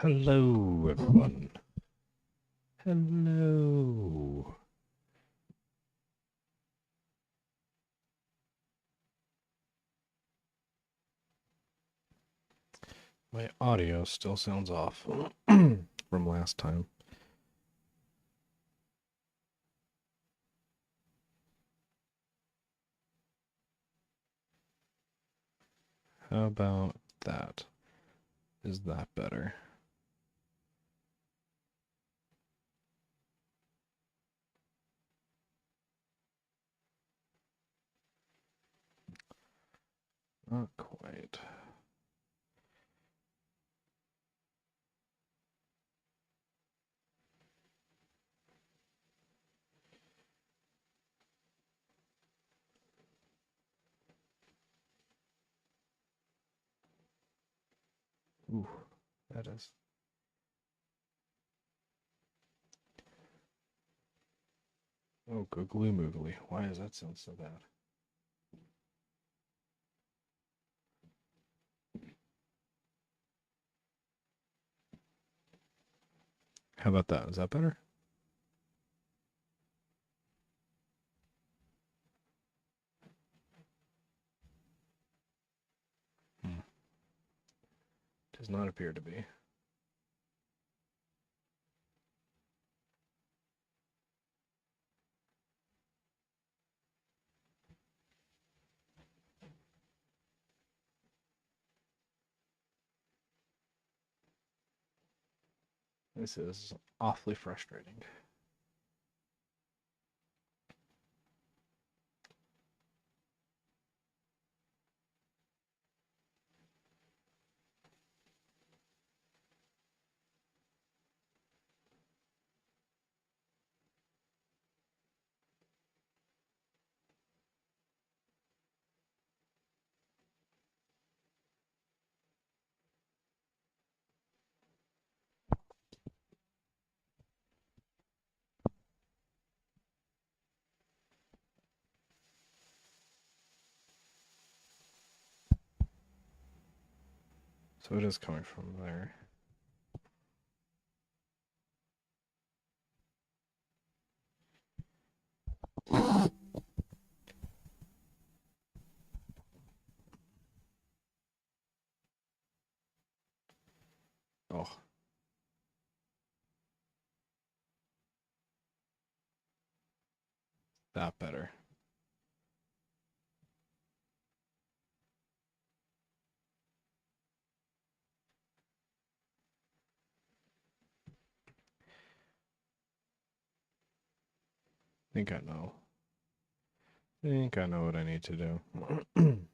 Hello, everyone. Hello. My audio still sounds off from last time. How about that? Is that better? Not quite. Ooh, that is. Oh, googly moogly. Why does that sound so bad? How about that? Is that better? Does not appear to be. This is awfully frustrating. So it is coming from there. Oh. That better. Think I know. Think I know what I need to do. And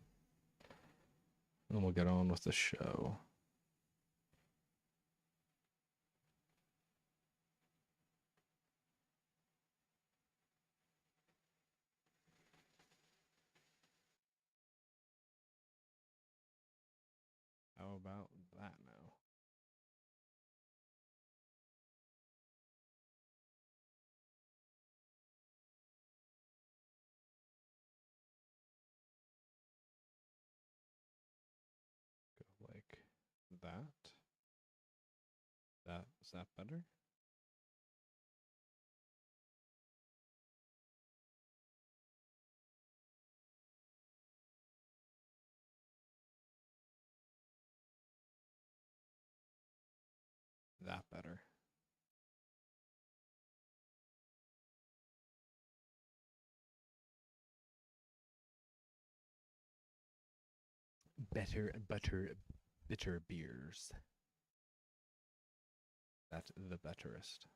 we'll get on with the show. How about that now? Go like that. Is that better? That better. Better, bitter beers. That's the betterest.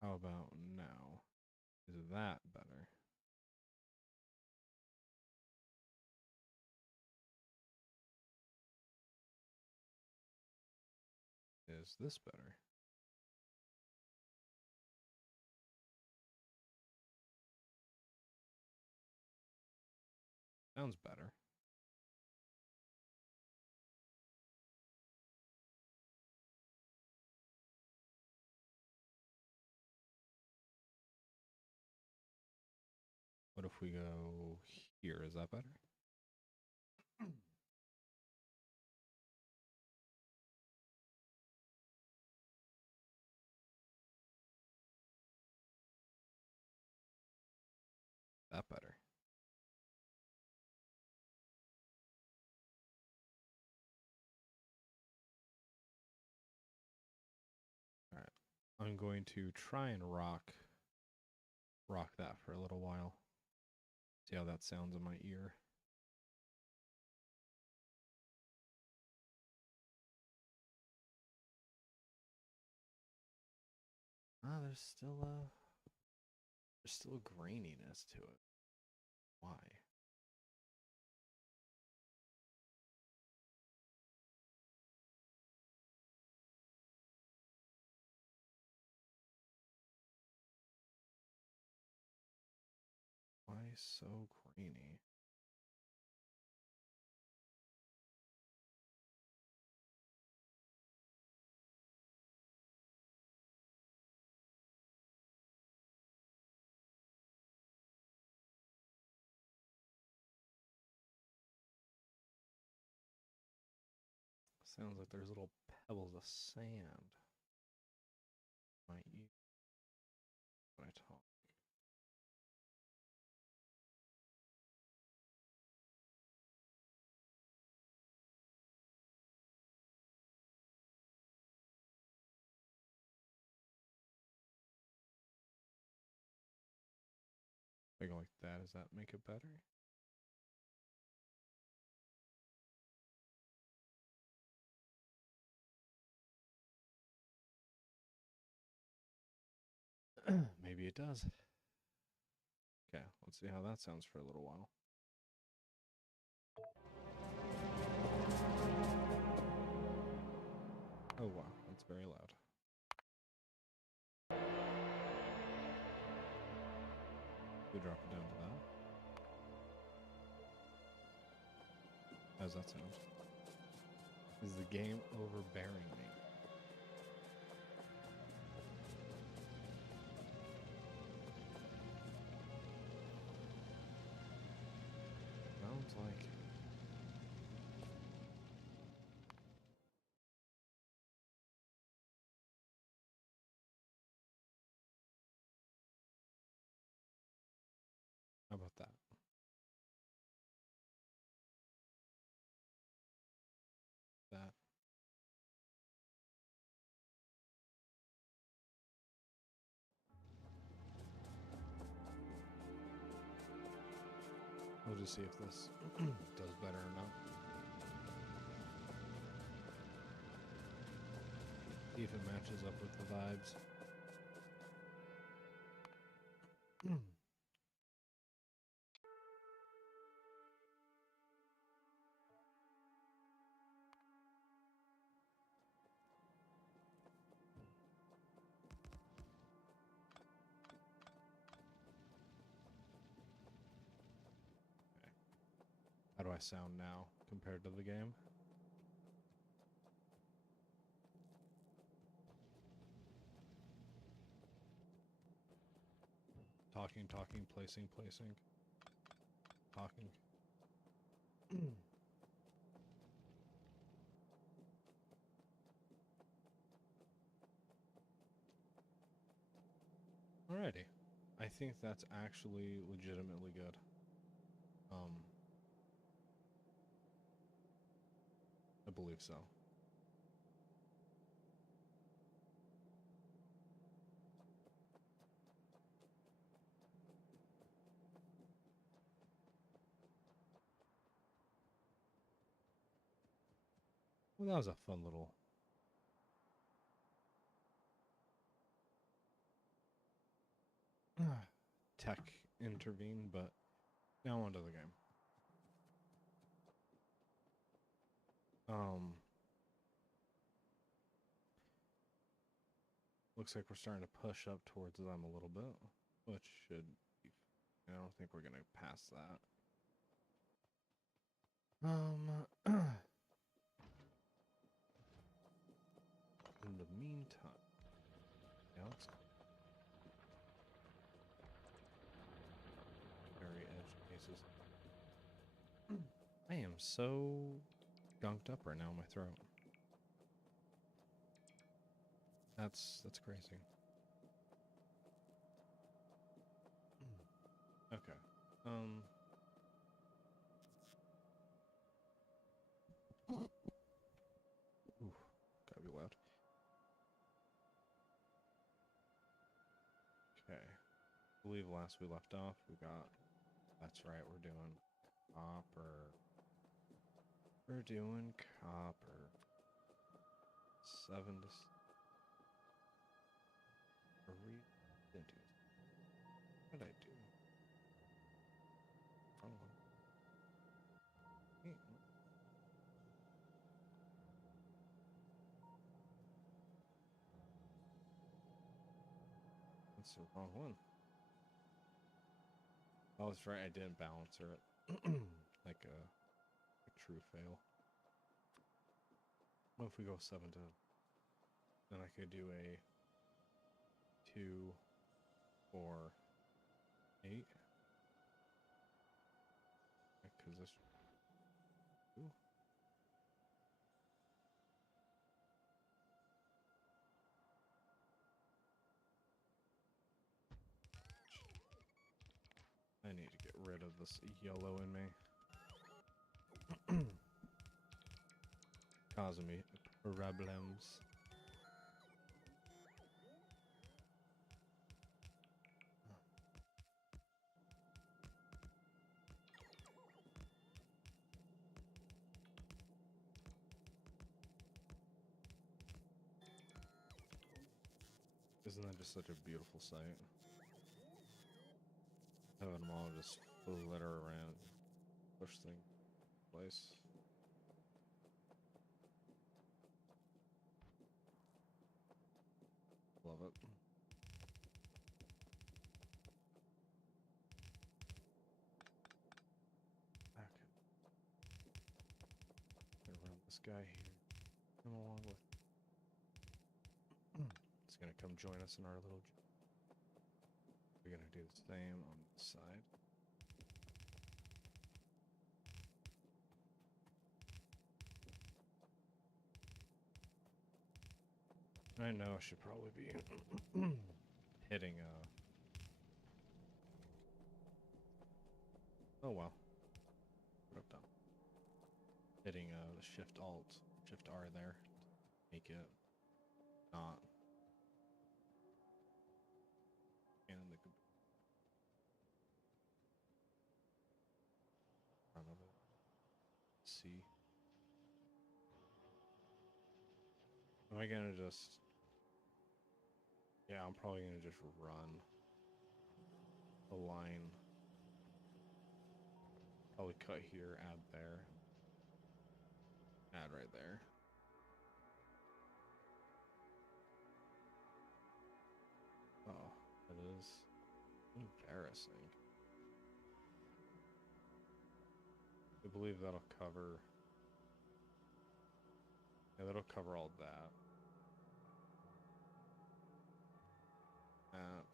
How about now? Is that better? Is this better? Sounds better. if we go here? Is that better? That better. All right. I'm going to try and rock that for a little while. See how that sounds in my ear. There's still a graininess to it. Why? Why so grainy? Sounds like there's little pebbles of sand. My ear when I talk. If I go like that, does that make it better? Maybe it does. Okay, let's see how that sounds for a little while. Oh wow, that's very loud. We drop it down to that. How's that sound? Is the game overbearing me? Sounds like it. How about that? That. We'll just see if this does better or not. See if it matches up with the vibes. Okay. How do I sound now compared to the game? Talking, placing. Talking. Alrighty. I think that's actually legitimately good. I believe so. Well, that was a fun little tech intervene, but now onto the game. Looks like we're starting to push up towards them a little bit, which should be, I don't think we're gonna pass that. In the meantime, yeah, let's very is. I am so gunked up right now in my throat. That's crazy. Okay. Ooh, gotta be loud. Okay. I believe last we left off, we got. That's right, we're doing copper. We're doing copper. 7 to. Didn't do. What did I do? Wrong one. That's the wrong one. Oh, that's right. I didn't balance her it. Like a true fail. What if we go 7 to. Then I could do a 2, 4, 8. Because this. Ooh. I need to get rid of this yellow in me. Causing me problems. Isn't that just such a beautiful sight? Having them all just flitter around, push things in place. Love it. Okay. Gonna run this guy here. Come along with. It's gonna come join us in our little. We're gonna do the same on this side. I know I should probably be hitting oh well. What I've done. Hitting the Shift Alt, Shift R there. Make it not in the front of it. C. Am I gonna just. Yeah, I'm probably gonna just run a line. Probably cut here, add there. Add right there. Oh, that is embarrassing. I believe that'll cover. Yeah, that'll cover all that. That.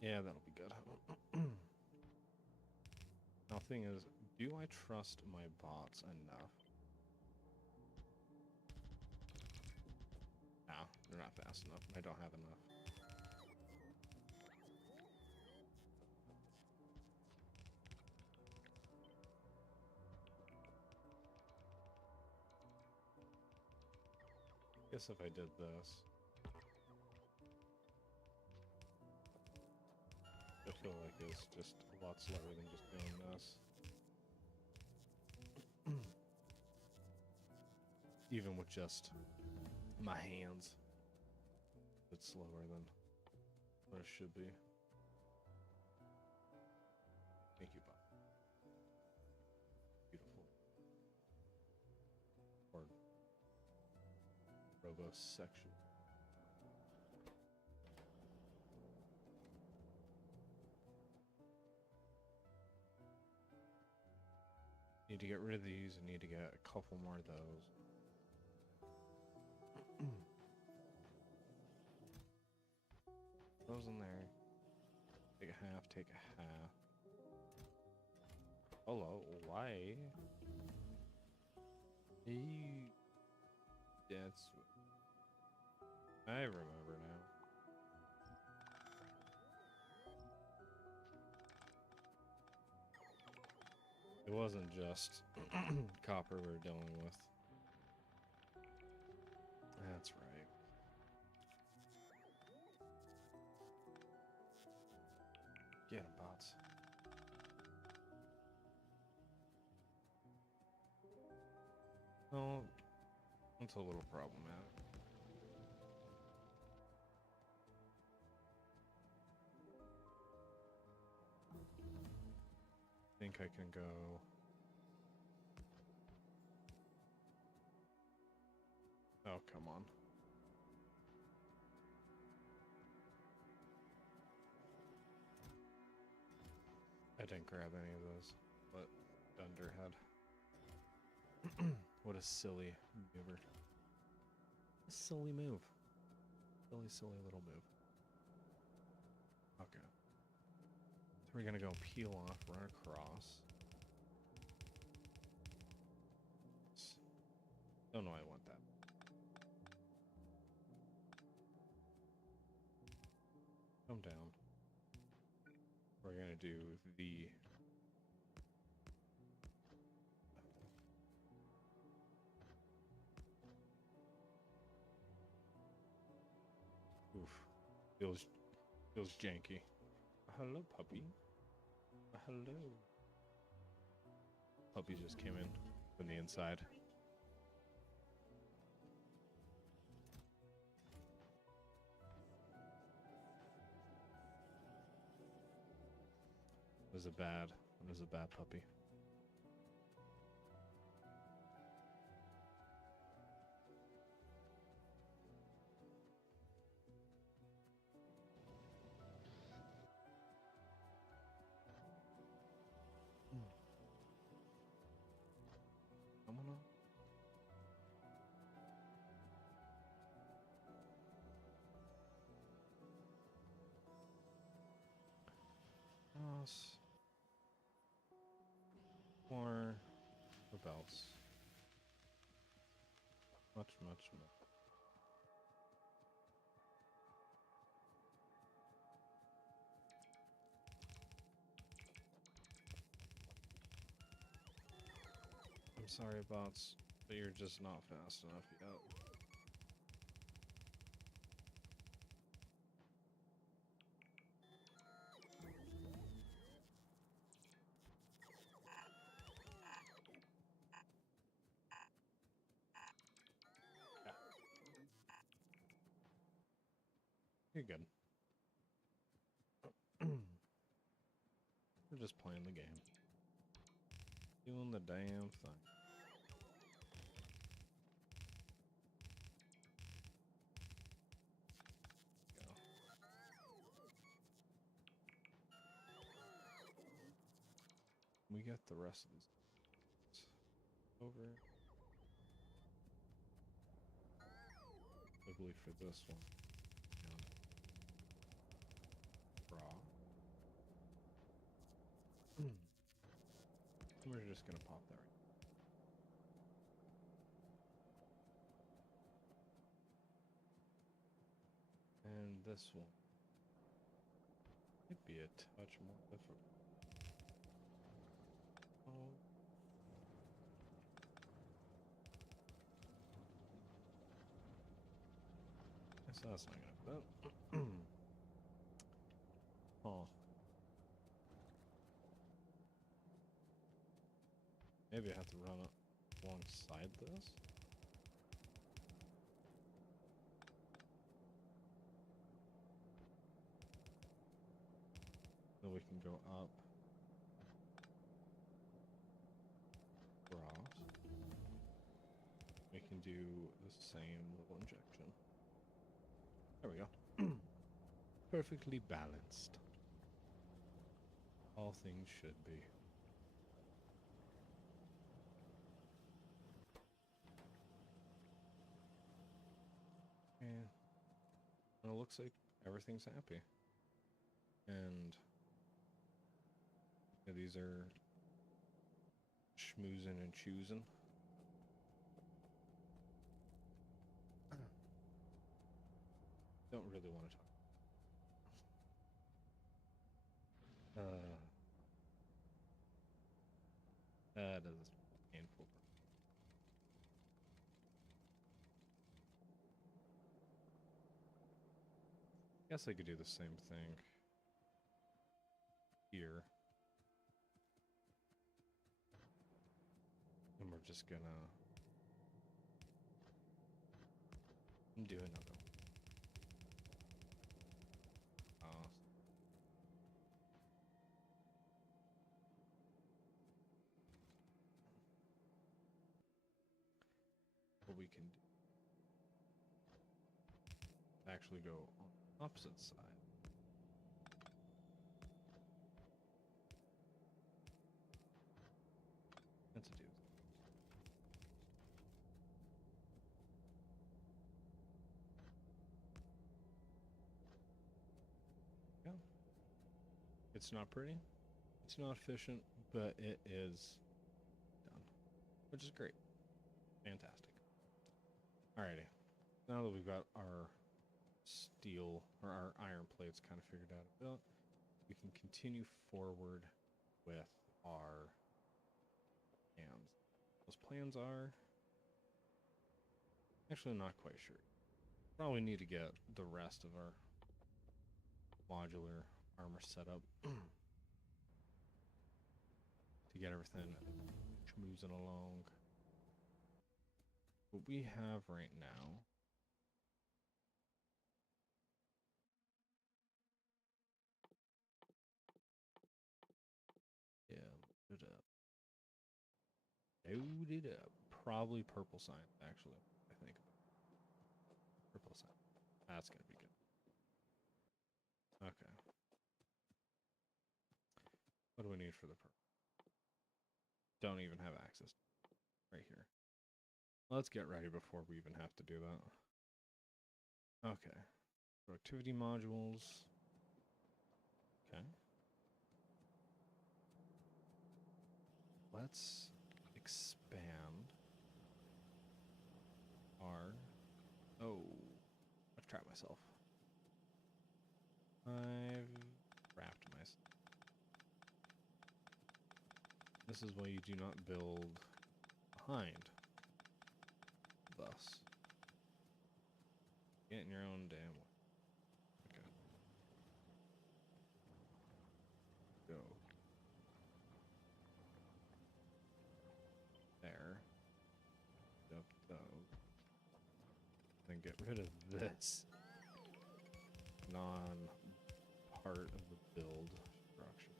Yeah, that'll be good. Now, the thing is, do I trust my bots enough? No, they're not fast enough. I don't have enough. I guess if I did this, I feel like it's just a lot slower than just doing this. Even with just my hands, it's slower than what it should be. Thank you, Bob. Beautiful. Or robosexual. Need to get rid of these. I need to get a couple more of those. Those in there. Take a half, take a half. Hello, why? That's... I remember now. It wasn't just copper we were dealing with. That's right. Get him, bots. Oh, that's a little problematic. I think I can go... Oh, come on. I didn't grab any of those, but Dunderhead. What a silly maneuver. A silly move. Silly, silly little move. Okay. So we're gonna go peel off, run across. Don't know why I want that. Come down. We're gonna do the... Oof. Feels janky. Hello, puppy. Hello. Puppy just came in from the inside. It was a bad puppy. Come on. Cross. More rebels. Much, much, much. I'm sorry, bots, but you're just not fast enough yet. Yeah. You're good. We're just playing the game. Doing the damn thing. Go. We got the rest of these over. Probably for this one. Raw. We're just gonna pop that right. And this one might be a touch more difficult. Oh. Guess that's not gonna fit. Oh. Maybe I have to run it alongside this. Then we can go up. Cross. We can do the same little injection. There we go. Perfectly balanced. All things should be. Yeah. And it looks like everything's happy. And these are schmoozing and choosing. Don't really want to talk. That is painful. Guess I could do the same thing here. And we're just gonna do another one. What we can do, actually go on the opposite side. That's a do. Yeah. It's not pretty. It's not efficient, but it is done, which is great. Fantastic. Alrighty. Now that we've got our steel or our iron plates kind of figured out a bit, we can continue forward with our plans. Those plans are actually not quite sure. Probably need to get the rest of our modular armor set up to get everything schmoozing along. What we have right now load it up. Probably purple sign, actually, I think. Purple sign. That's gonna be good. Okay. What do we need for the purple? Don't even have access. Right here. Let's get ready before we even have to do that. Okay. Productivity modules. Okay. Let's expand our... Oh, I've trapped myself. I've wrapped myself. This is why you do not build behind. Thus. Get in your own damn way. Okay. Go. There. Up those. Then get rid of this non-part of the build structure.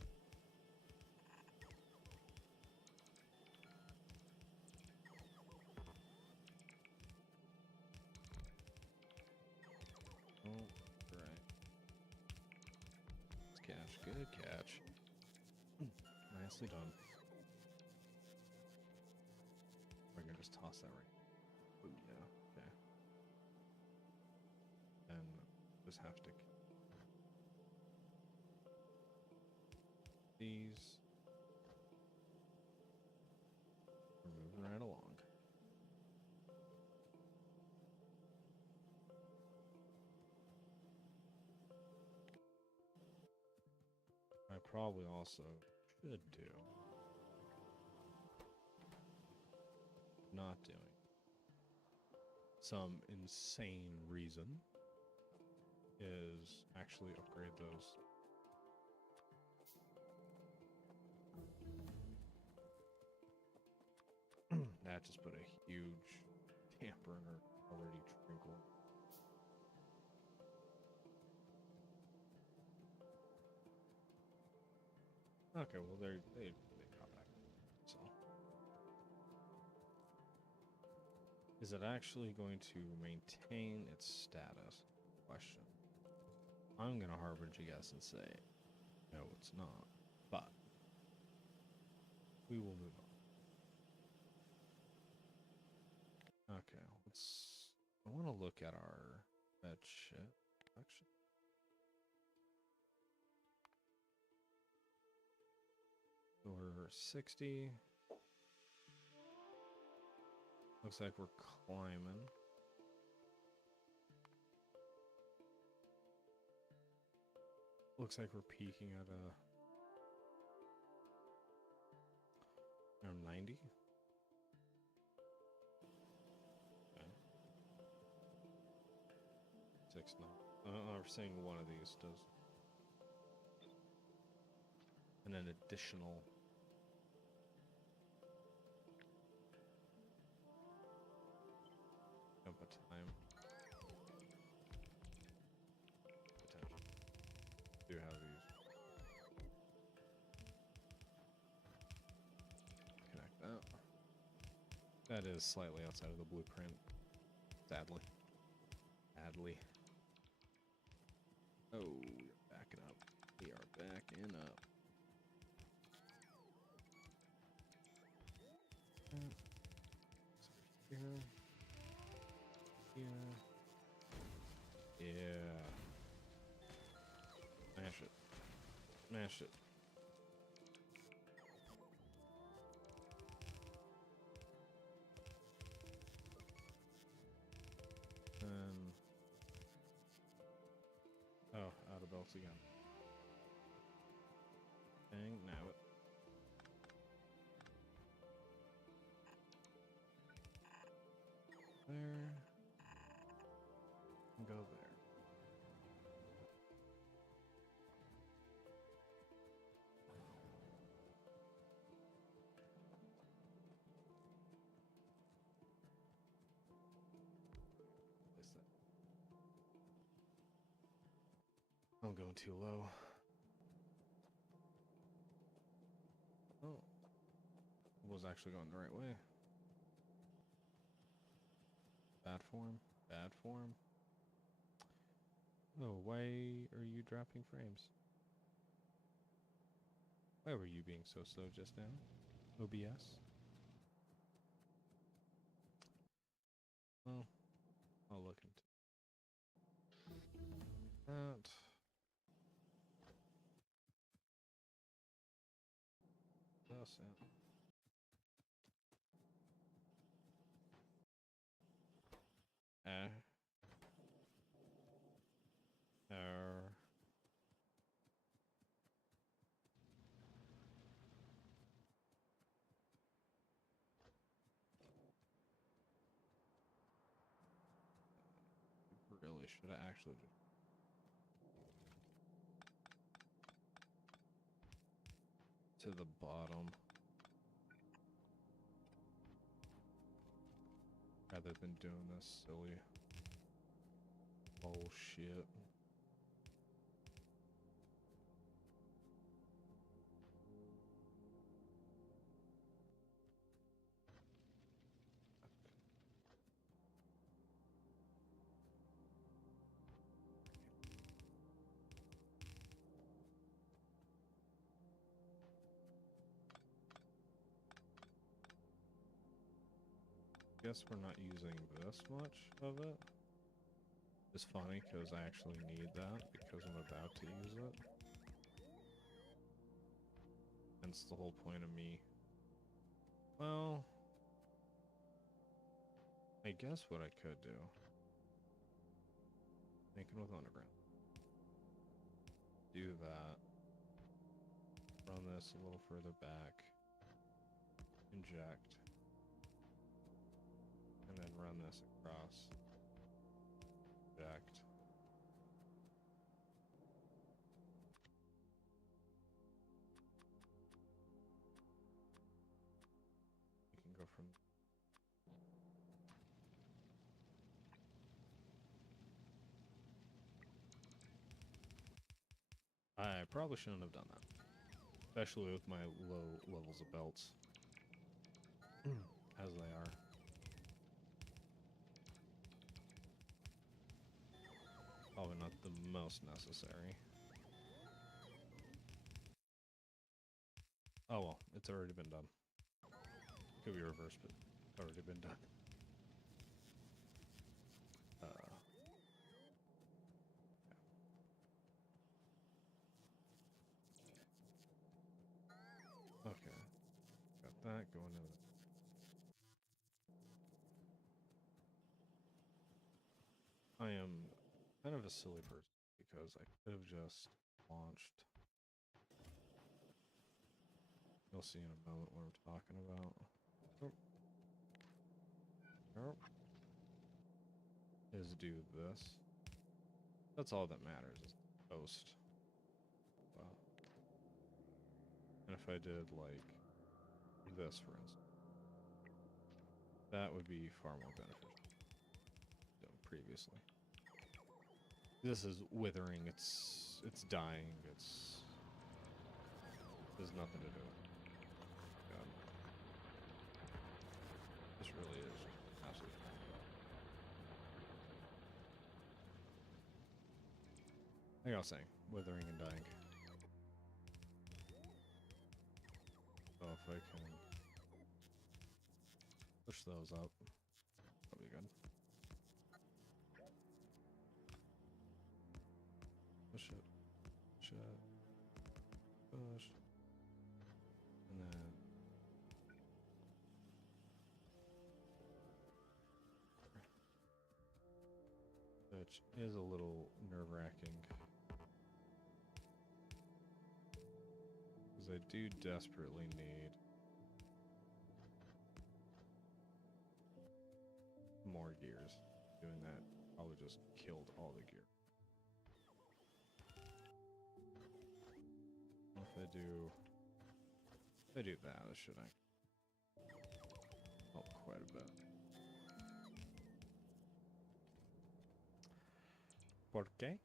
Oh, right. Let's catch. Good catch. Nicely done. We're gonna just toss that right. Oh yeah. Okay. And just have to these. We're moving right along. I probably also should do. Not doing. Some insane reason is actually upgrade those. That just put a huge damper in her already trinkle. Okay, well they got back. So is it actually going to maintain its status? Question. I'm gonna harbinge a guess and say no, it's not. But we will move on. Okay, let's. I want to look at our bed shit section. for 60. Looks like we're climbing. Looks like we're peaking at around 90. Okay. 6, 9. I'm saying one of these does. And an additional. Jump a time. Potential. Do have these. Connect that. That is slightly outside of the blueprint. Sadly. Sadly. Oh, we're backing up. We are backing up. Here. Here. Yeah. Smash it. Smash it. Oh, out of belts again. Dang, now it. There. And go there. Place that. I'm going too low. Oh. Was actually going the right way. Bad form. Bad form. Oh, why are you dropping frames? Why were you being so slow just now? OBS? Well, I'll look into that. That's it. Really should have actually just to the bottom rather than doing this silly bullshit. Guess we're not using this much of it. It's funny because I actually need that because I'm about to use it. Hence the whole point of me. Well, I guess what I could do. Thinking with underground. Do that. Run this a little further back. Inject. And then run this across. Inject. We can go from I probably shouldn't have done that. Especially with my low levels of belts. As they are. Probably not the most necessary. Oh well, it's already been done. Could be reversed, but it's already been done. Okay. not going in. I am kind of a silly person because I could have just launched. You'll see in a moment what I'm talking about. Oh. Oh. Is do this. That's all that matters is post. Wow. And if I did like this, for instance, that would be far more beneficial than previously. This is withering. It's dying. There's nothing to do with it. God. This really is absolutely fine. Like I was saying, withering and dying. So if I can push those up, that'll be good. Push it, push it, push, and then which is a little nerve-wracking because I do desperately need more gears. Doing that probably just killed all the gear. If I do that, it should help quite a bit. ¿Por qué?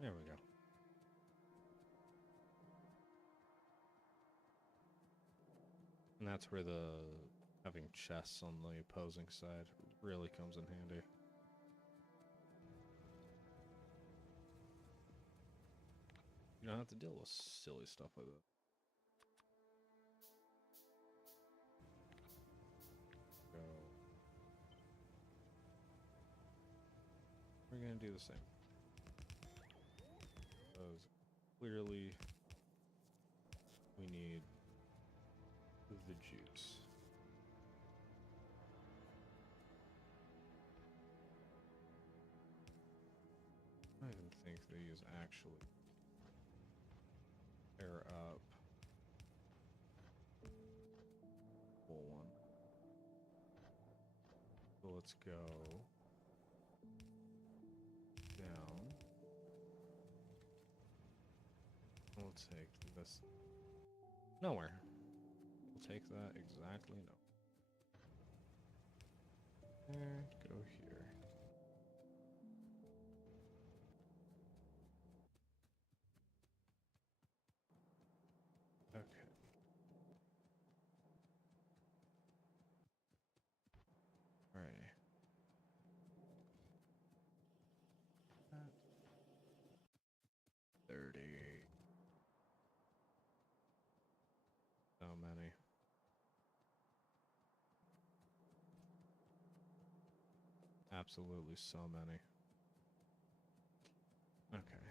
There we go. And that's where having chests on the opposing side really comes in handy. You don't have to deal with silly stuff like that. Go. We're gonna do the same. Because clearly we need the juice. I don't even think these actually pair up. Full one. So let's go down. We'll take this nowhere. We'll take that exactly nowhere. There, go here. Okay. Alrighty. 30. So many. Absolutely so many. Okay.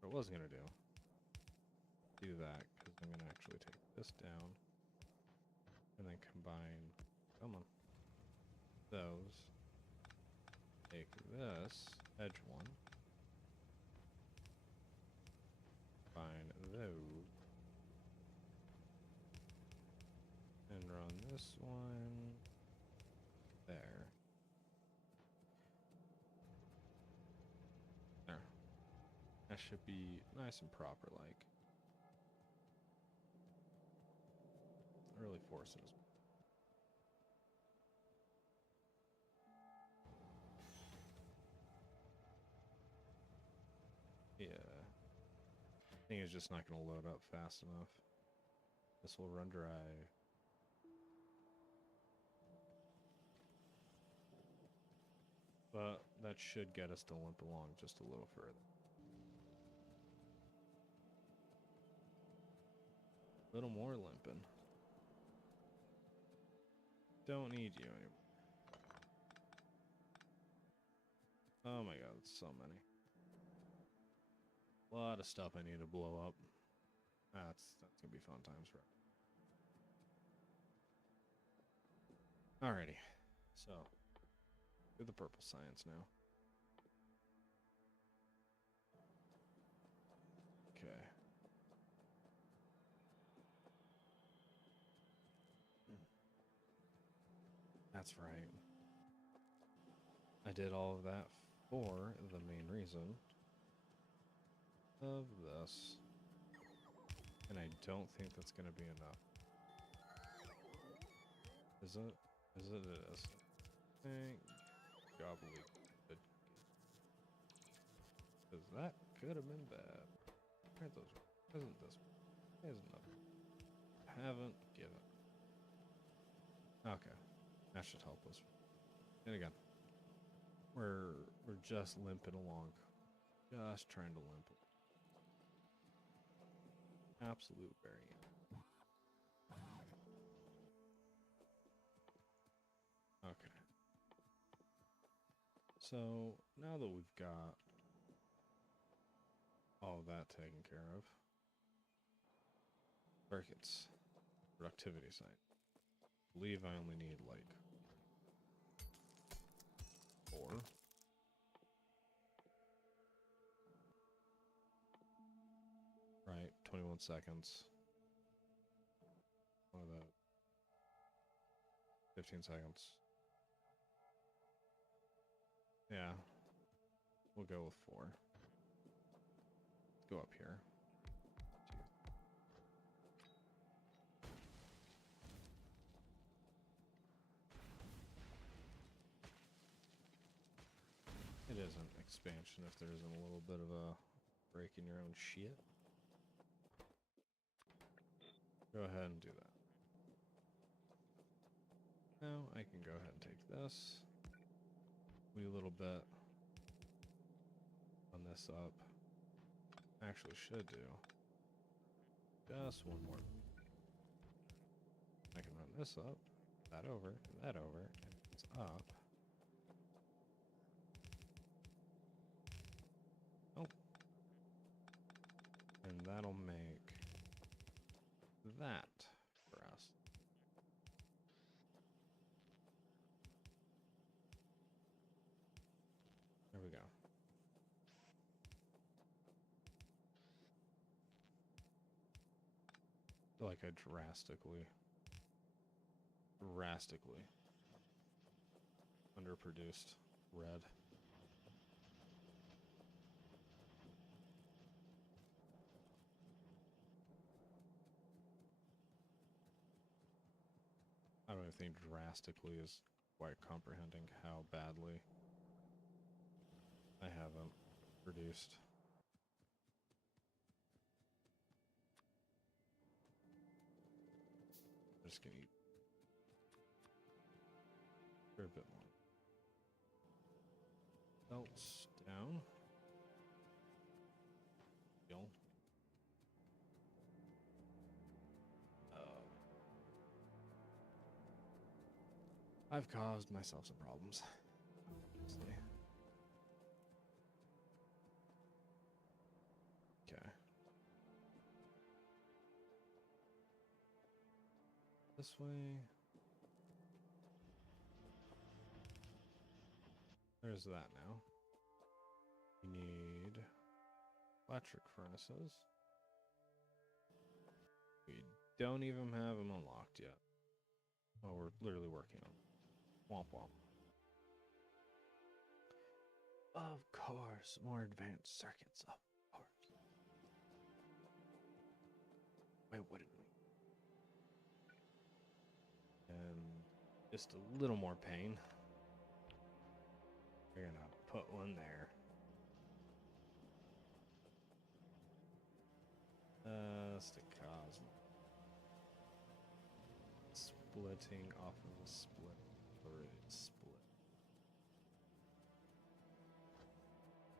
What I was gonna do that, because I'm gonna actually take this down and then combine, come on, those, take this edge one, combine those, and run this one there. There. That should be nice and proper, like. Really forces. Yeah. I think it's just not going to load up fast enough. This will run dry. But that should get us to limp along just a little further. A little more limping. Don't need you anymore. Oh my god, so many. A lot of stuff I need to blow up. That's gonna be fun times, right? Alrighty. So, do the purple science now. Okay. That's right. I did all of that for the main reason of this. And I don't think that's going to be enough. Is it? Is it? It is. Thank gobbledygook. Because that could have been bad. Where'd those? Isn't this? Isn't nothing. Haven't given. Okay. That should help us. And again, we're just limping along. Just trying to limp. Absolute variant. Okay. So now that we've got all of that taken care of, circuits, productivity site. I believe I only need like 4. Right, 21 seconds. One of the 15 seconds. Yeah, we'll go with 4. Let's go up here. It isn't expansion if there isn't a little bit of a break in your own shit. Go ahead and do that. Now I can go ahead and take this. Wait a little bit on this up. Actually should do just one more. I can run this up, that over, and it's up. Oh. And that'll make that for us. There we go. I feel like I drastically underproduced red. I don't even think drastically is quite comprehending how badly I haven't produced. I'm just gonna eat for a bit more. Belts down. Deal. I've caused myself some problems. Honestly. Okay. This way. There's that now. We need electric furnaces. We don't even have them unlocked yet. Oh, we're literally working on them. Womp womp. Of course, more advanced circuits, of course. Why wouldn't we? And just a little more pain. We're gonna put one there. Stochasm. Splitting off of a split. Or a split.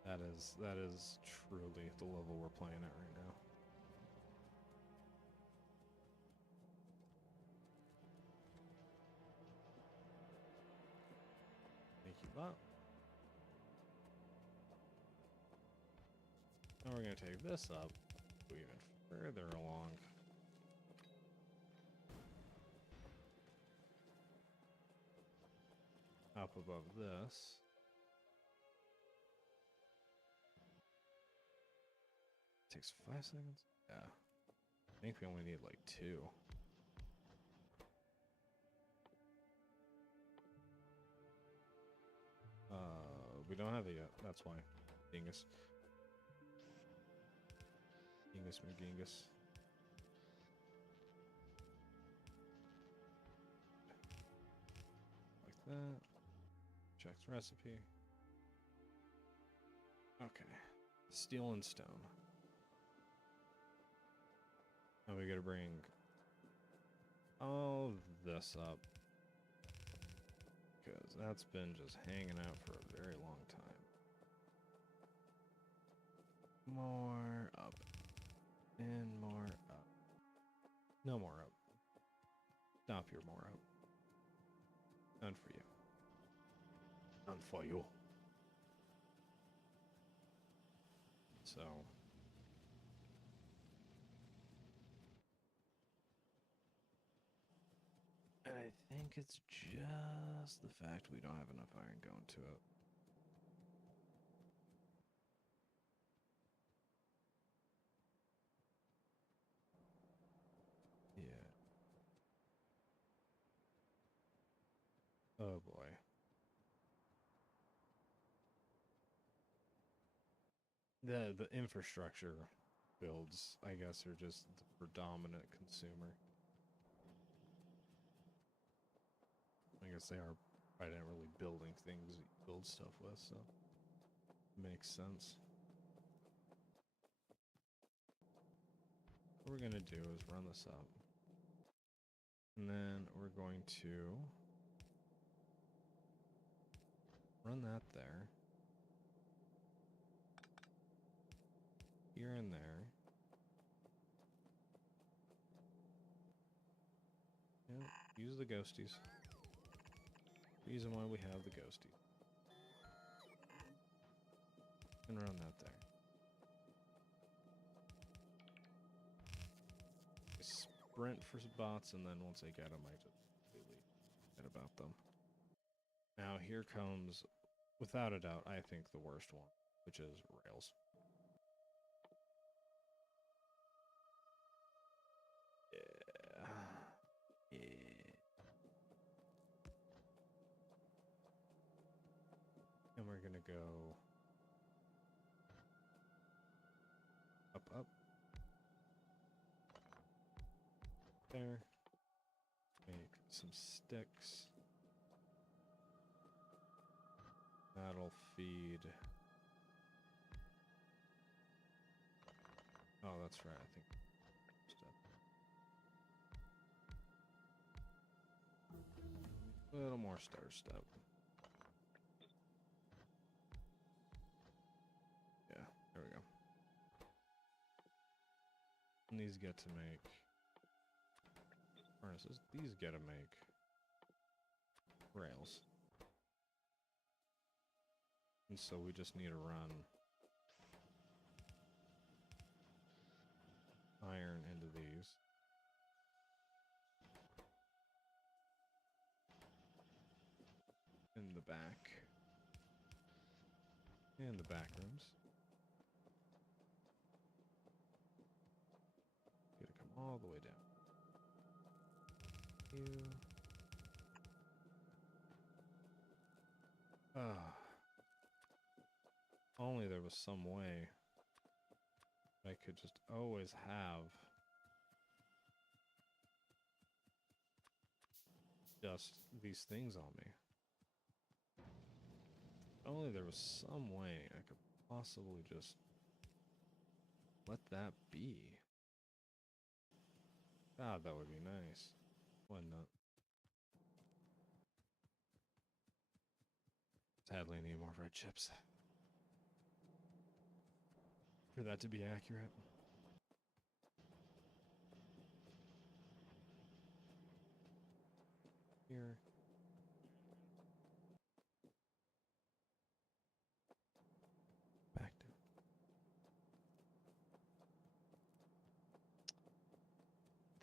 That is truly the level we're playing at right now. Thank you, Bob. Now we're going to take this up even further along. Up above this. Takes 5 seconds? Yeah. I think we only need like 2. We don't have it yet. That's why. Dingus. Dingus McGingus. Like that. Checks recipe. Okay. Steel and stone. Now we gotta bring all this up. Because that's been just hanging out for a very long time. More up. And more up. No more up. Stop your more up. None for you. None for you. So. I think it's just the fact we don't have enough iron going to it. Yeah. Oh boy. The infrastructure builds, I guess, are just the predominant consumer. I guess they are primarily building things that you build stuff with, so makes sense. What we're gonna do is run this up. And then we're going to run that there. Here and there. Yep, use the ghosties. Reason why we have the ghosties. And run that there. Sprint for bots, and then once I get them, I just completely forget about them. Now here comes, without a doubt, I think the worst one, which is rails. Yeah. And we're gonna go up, up. There. Make some sticks. That'll feed. Oh, that's right. I think. A little more starter step. Yeah, there we go. And these get to make furnaces. These get to make rails. And so we just need to run iron into these. In the back. And the back rooms. Gotta come all the way down. You. Only there was some way I could just always have just these things on me. Only there was some way I could possibly just let that be. God, that would be nice. Why not? Sadly, I need more red chips for that to be accurate. Here. Back down.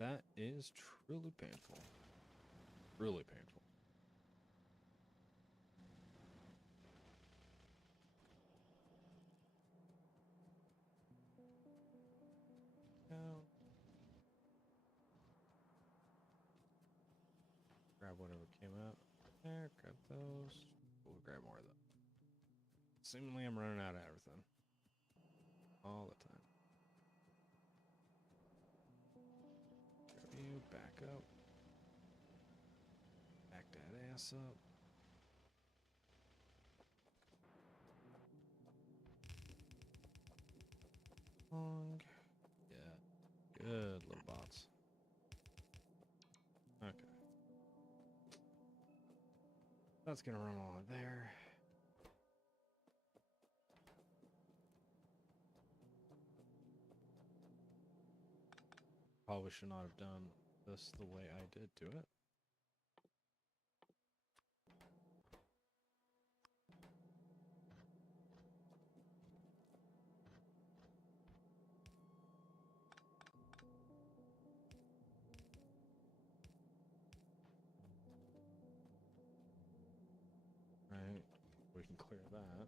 that is truly painful. Really painful. Now, grab whatever came out there, grab those. We'll grab more of them. Seemingly I'm running out of everything. All the time. Grab you, back up. Back that ass up. Long. Yeah. Good little bots. Okay. That's gonna run all there. Probably should not have done this the way I did do it. Right, we can clear that.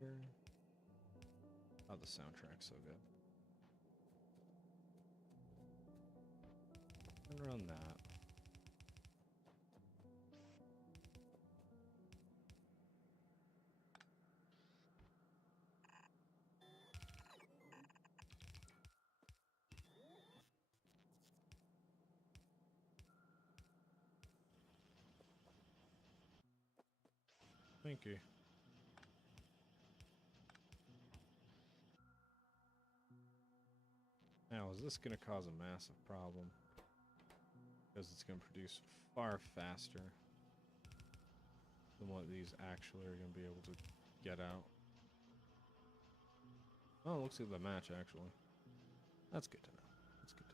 Here. Oh, the soundtrack's so good. And run that. Thank you. Now, is this going to cause a massive problem? Because it's going to produce far faster than what these actually are going to be able to get out. Oh, it looks like the match, actually. That's good to know. That's good to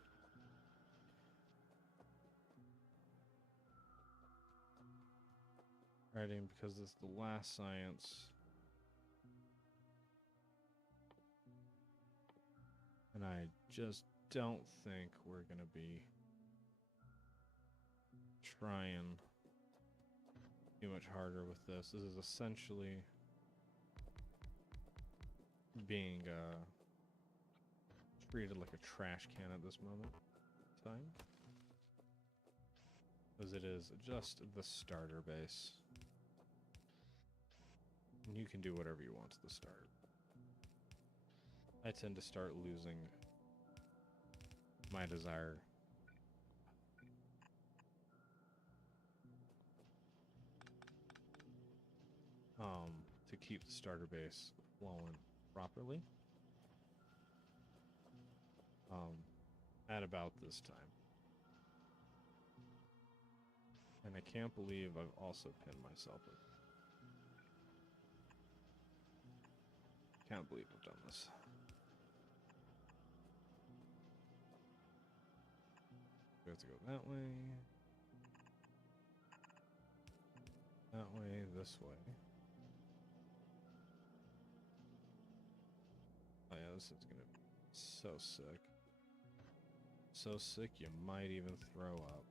know. Writing, because this is the last science. And I just don't think we're going to be trying too much harder with this. This is essentially being treated like a trash can at this moment in time. Because it is just the starter base. And you can do whatever you want to the start. I tend to start losing my desire to keep the starter base flowing properly at about this time. And I can't believe I've also pinned myself with. Can't believe I've done this. We have to go that way. That way, this way. Oh yeah, this is gonna be so sick. So sick you might even throw up.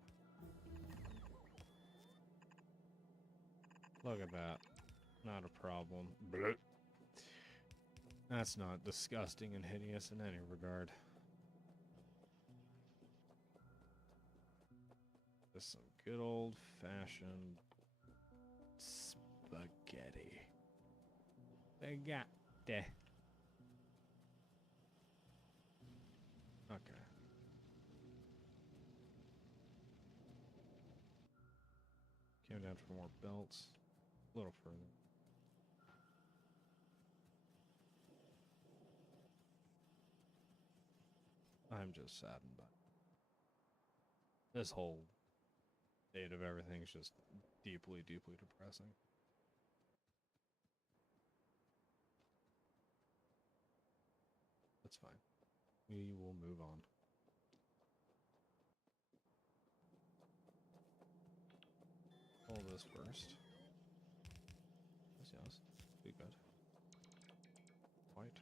Look at that. Not a problem. Blech. That's not disgusting and hideous in any regard. Just some good old-fashioned spaghetti. Spaghetti. Okay. Came down for more belts. A little further. I'm just saddened by this whole state of everything is just deeply, deeply depressing. That's fine. We will move on. this first. Yes. Be good. White.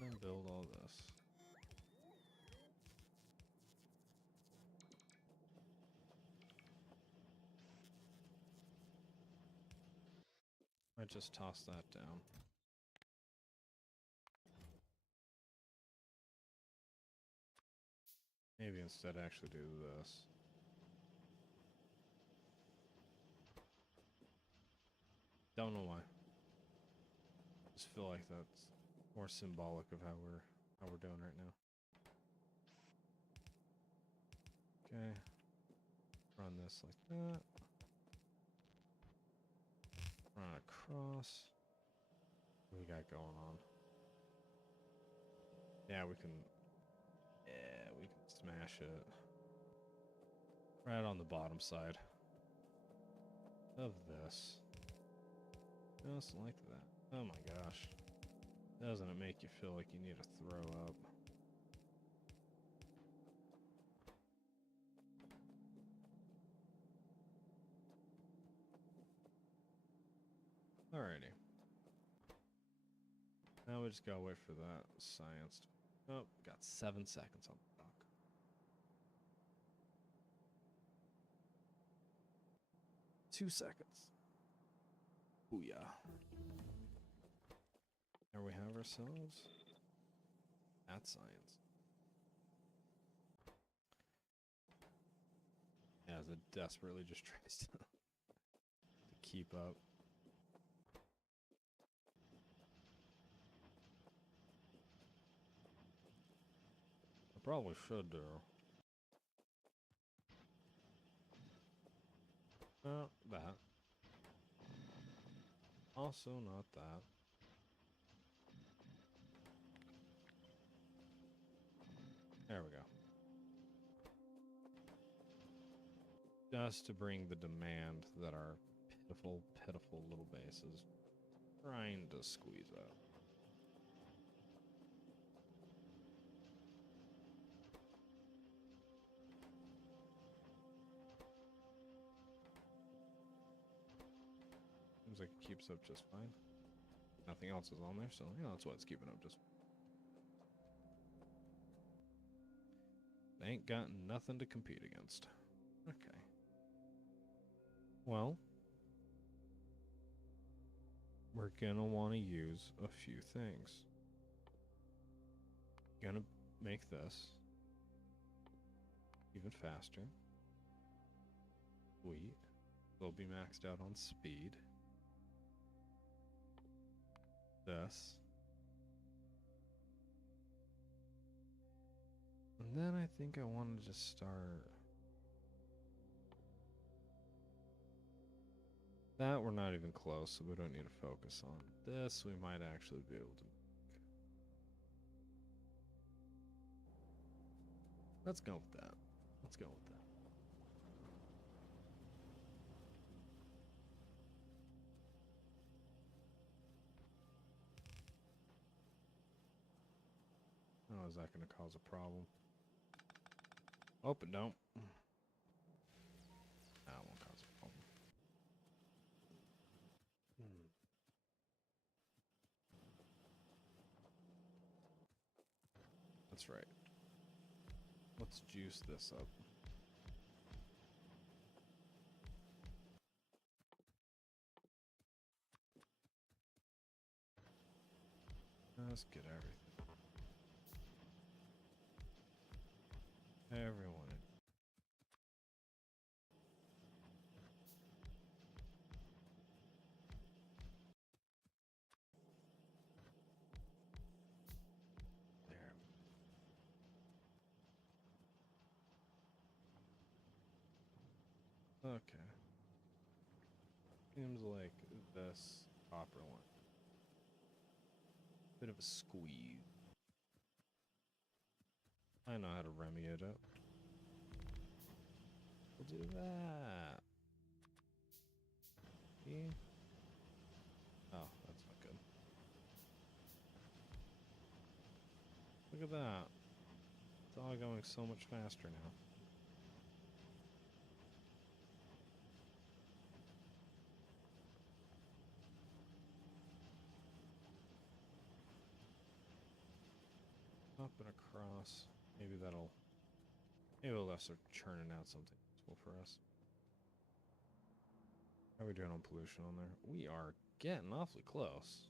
Then build all this. I just toss that down. Maybe instead actually do this. Don't know why. Just feel like that's more symbolic of how we're doing right now. Okay. Run this like that. Run across. What we got going on? Yeah, we can smash it. Right on the bottom side of this. Just like that. Oh my gosh. Doesn't it make you feel like you need to throw up? Alrighty. Now we just gotta wait for that science. Oh, got 7 seconds on the clock. Two seconds. Booyah. There we have ourselves that science. Yeah, as it desperately just tries to keep up. I probably should do. That. Also not that. There we go. Just to bring the demand that our pitiful, pitiful little base is trying to squeeze out. Seems like it keeps up just fine. Nothing else is on there, so yeah, that's why it's keeping up just. They ain't got nothing to compete against. Okay. Well, we're gonna want to use a few things. Gonna make this even faster. Sweet. They'll be maxed out on speed. This. And then I think I wanted to start. That we're not even close, so we don't need to focus on. This we might actually be able to make. Let's go with that. Let's go with that. Oh, is that going to cause a problem? Hope it don't. That won't cause a problem. That's right. Let's juice this up. Let's get everything. Everyone in. There. Okay. Seems like this copper one. Bit of a squeeze. I know how to remedy it up. We'll do that. See? Oh, that's not good. Look at that. It's all going so much faster now. Up and across. Maybe that'll... Maybe we'll start churning out something useful for us. How are we doing on pollution on there? We are getting awfully close.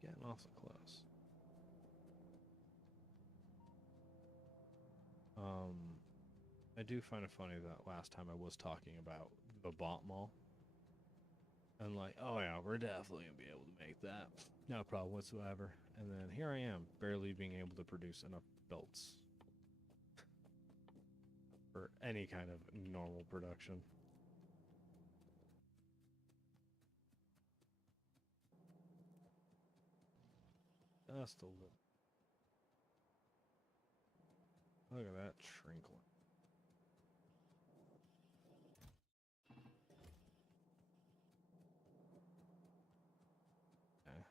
Getting awfully close. I do find it funny that last time I was talking about the bot mall. And like, oh yeah, we're definitely going to be able to make that. No problem whatsoever. And then here I am, barely being able to produce enough belts for any kind of normal production. Just a little. Look at that trinkling. Okay.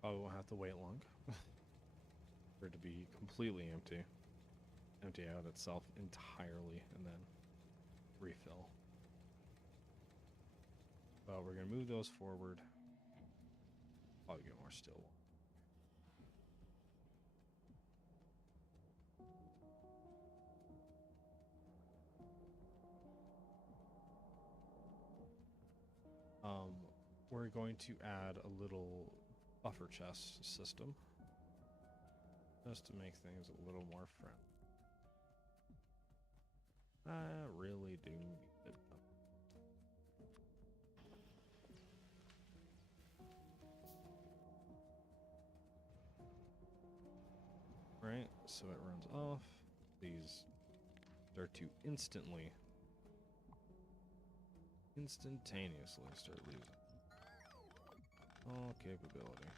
Probably won't have to wait long for it to be completely empty. Empty out itself entirely and then refill. But we're going to move those forward. Probably get more steel. We're going to add a little buffer chest system just to make things a little more friendly. I really do need it. Right, so it runs off. These start to instantaneously start losing all capability.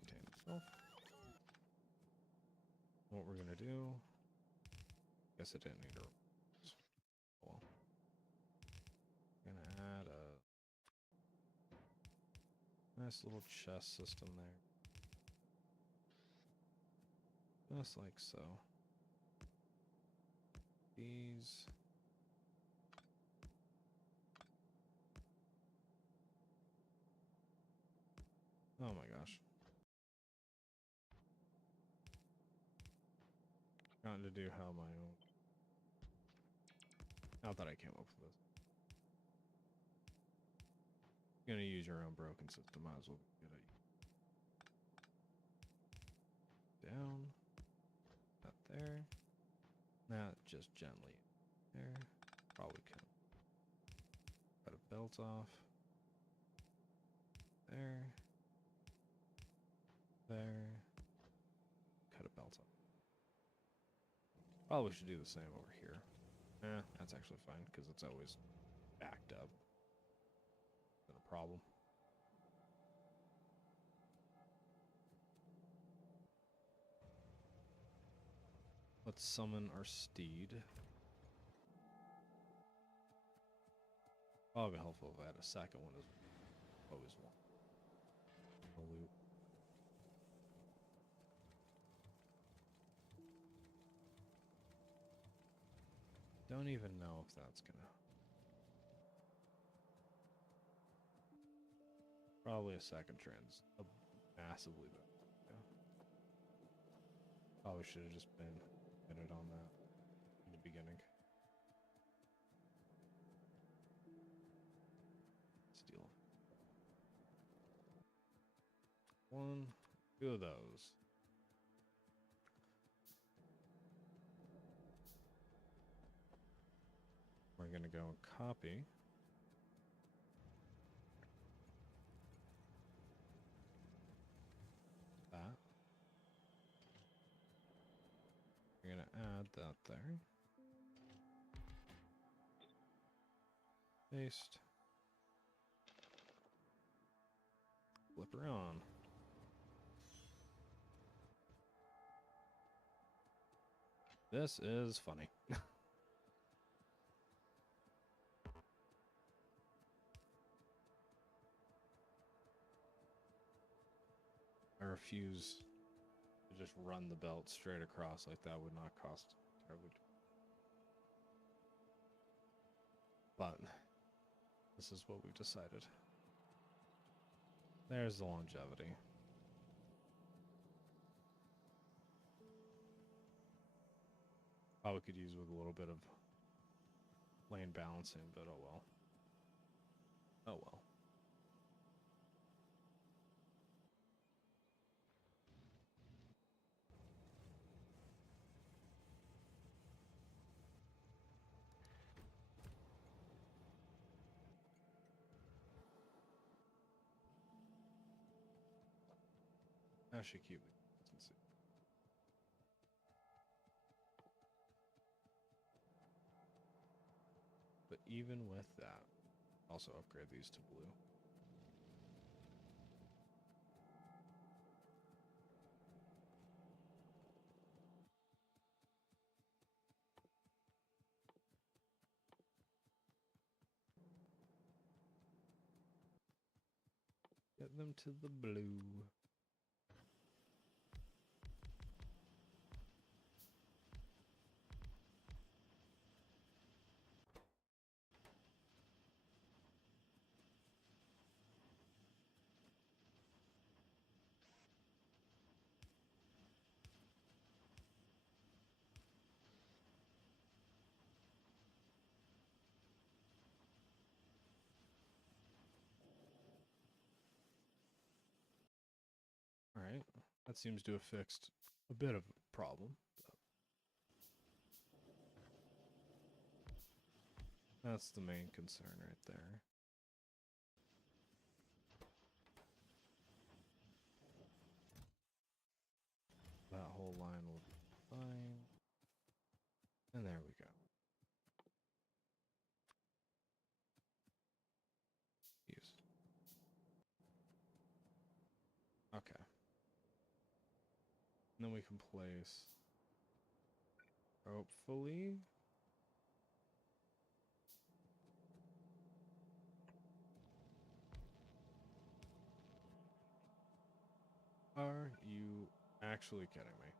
Contain itself. What we're gonna do? Guess it didn't need to. Well, gonna add a nice little chest system there, just like so. These. Oh my gosh. Trying to do how my own. Not that I came up with this. You're gonna use your own broken system, might as well get it down. Not there. Not just gently. There. Probably can. Cut a belt off. There. There. Cut a belt off. Probably should do the same over here. That's actually fine, because it's always backed up. Not a problem. Let's summon our steed. Probably helpful if I had a second one as always one. Loot. Don't even know if that's gonna. Probably a second trans. Massively better. Yeah. Probably should have just been committed on that in the beginning. Steal. 1, 2 of those. We're gonna go copy. That. We're gonna add that there. Paste. Flip her on. This is funny. I refuse to just run the belt straight across like that would not cost But this is what we've decided. There's the longevity. Probably could use with a little bit of lane balancing, but oh well. Oh well. Actually, keep the consistency. But even with that, also upgrade these to blue. Get them to the blue. Alright, that seems to have fixed a bit of a problem. That's the main concern right there. That whole line will be fine. And there we go. Use. Okay. And then we can place, hopefully, are you actually kidding me?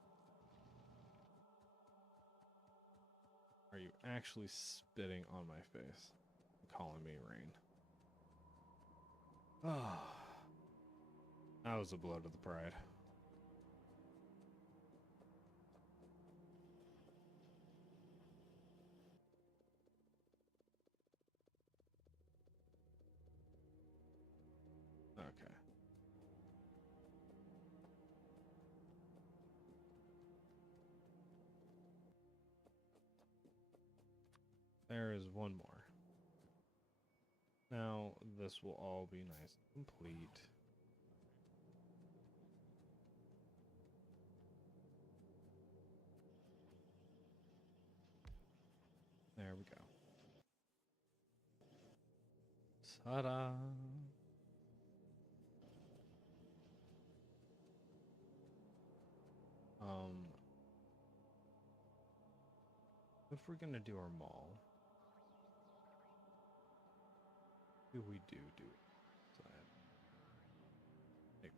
Are you actually spitting on my face and calling me rain? Oh, that was a blow to the pride. Okay. There is one more. Now, this will all be nice and complete. There we go. Ta-da! If we're gonna do our mall, do we do like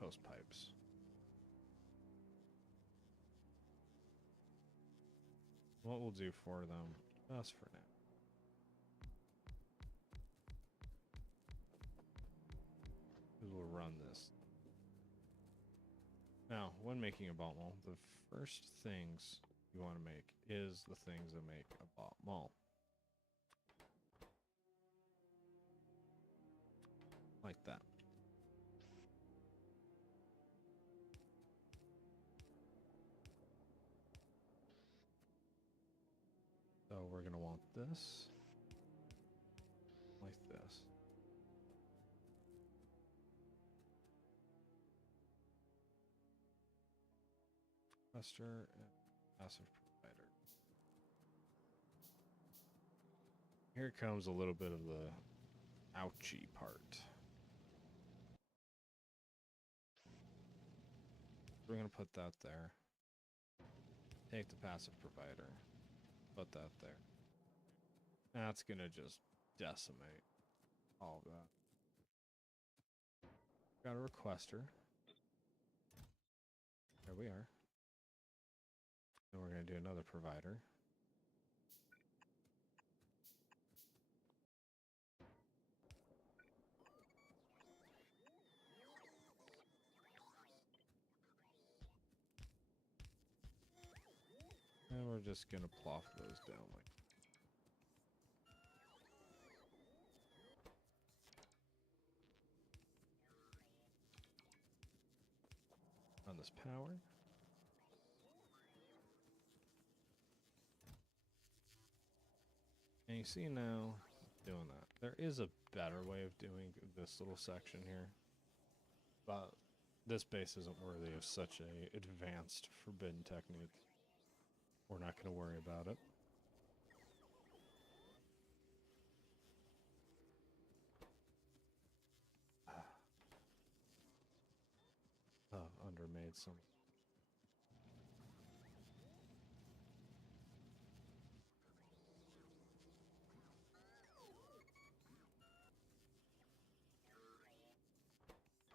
post pipes? What we'll do for them, just for now. We'll run this. Now, when making a bot mall, the first things you want to make is the things that make a bot mall. Like that. So we're going to want this. Like this. Cluster and passive provider. Here comes a little bit of the ouchy part. We're going to put that there. Take the passive provider. Put that there. That's going to just decimate all of that. Got a requester. There we are. And we're going to do do another provider. And we're just gonna plop those down like on this power. And you see now doing that. There is a better way of doing this little section here, but this base isn't worthy of such a advanced forbidden technique. We're not going to worry about it. Undermade some.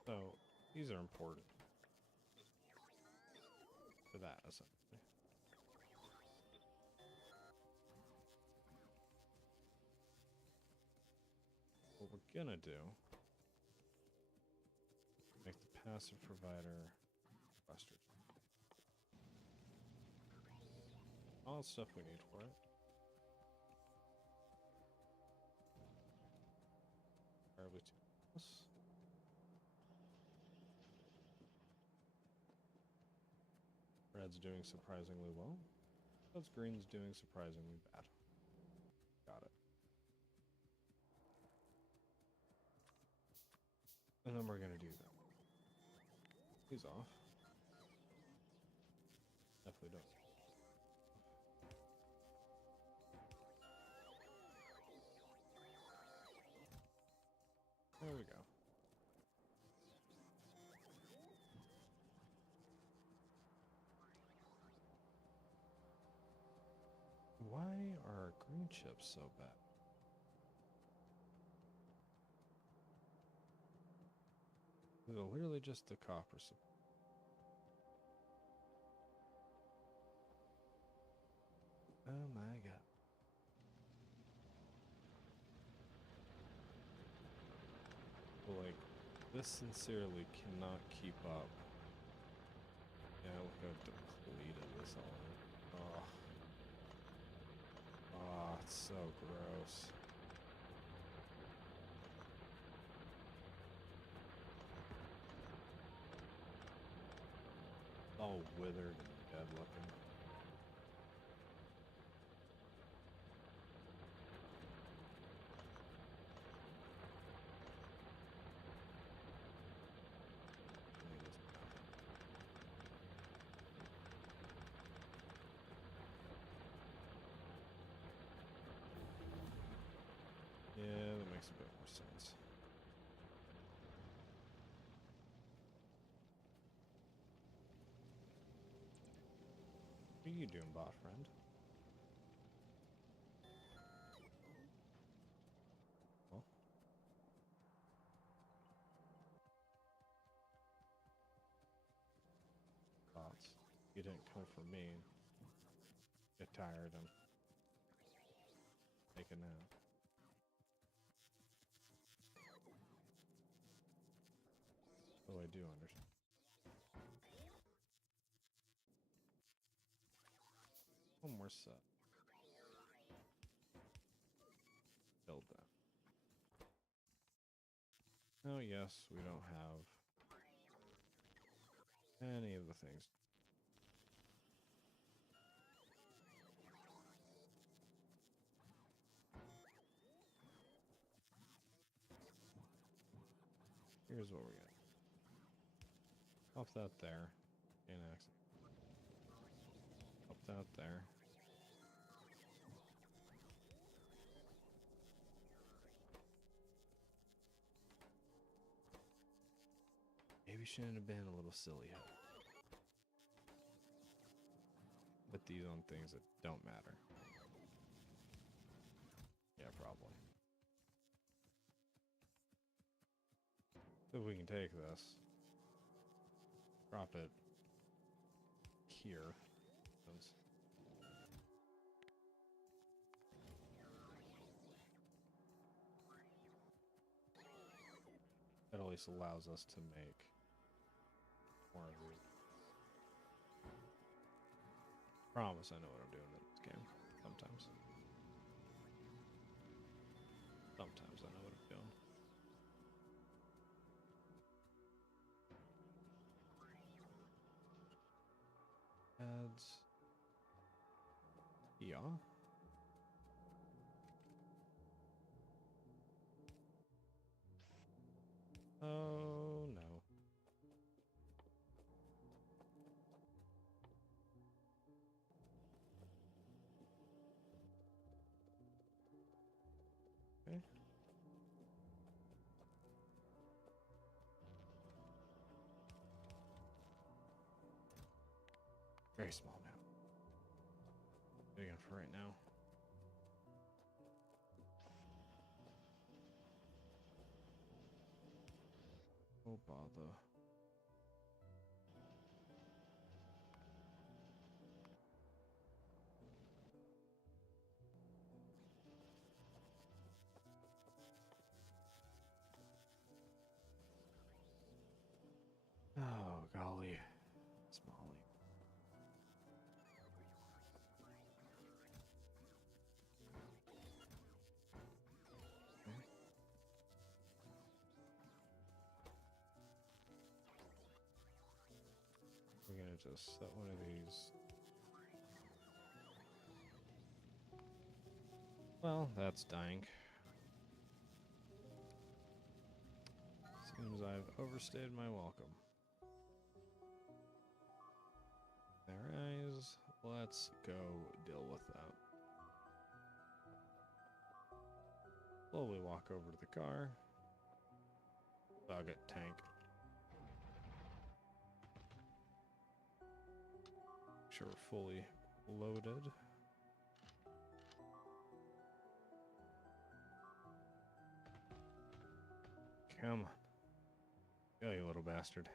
So these are important for that, essentially. What we're gonna do, make the passive provider cluster. All the stuff we need for it. Probably two. Red's doing surprisingly well. That's green's doing surprisingly bad. Got it. And then we're gonna do that. He's off. Definitely don't. There we go. Why are green chips so bad? Is it literally just the copper supply? Oh my god. Like, this sincerely cannot keep up. Yeah, look how depleted this all is. Oh. Oh, it's so gross. All withered and dead looking. Yeah, that makes a bit more sense. What are you doing, bot friend? Well, bots. You didn't come for me. Get tired and take a nap. Oh, I do understand. One more set. Build that. Oh yes, we don't have any of the things. Here's what we're getting. Pop that there. Annex. Pop that there. Maybe shouldn't have been a little silly. Put these on things that don't matter. Yeah, probably. So if we can take this, drop it here. place allows us to make more of these. Promise I know what I'm doing in this game. Sometimes. Sometimes I know what I'm doing. Ads. Yeah. Oh no. Okay. Very small now. Big enough for right now. Oh bother. Oh golly. Smalley. Okay. We're gonna just set one of these. Well, that's dying. Seems I've overstayed my welcome. Their eyes. Let's go deal with that. Slowly walk over to the car. Bug it, tank. Make sure we're fully loaded. Come on. Go, you little bastard.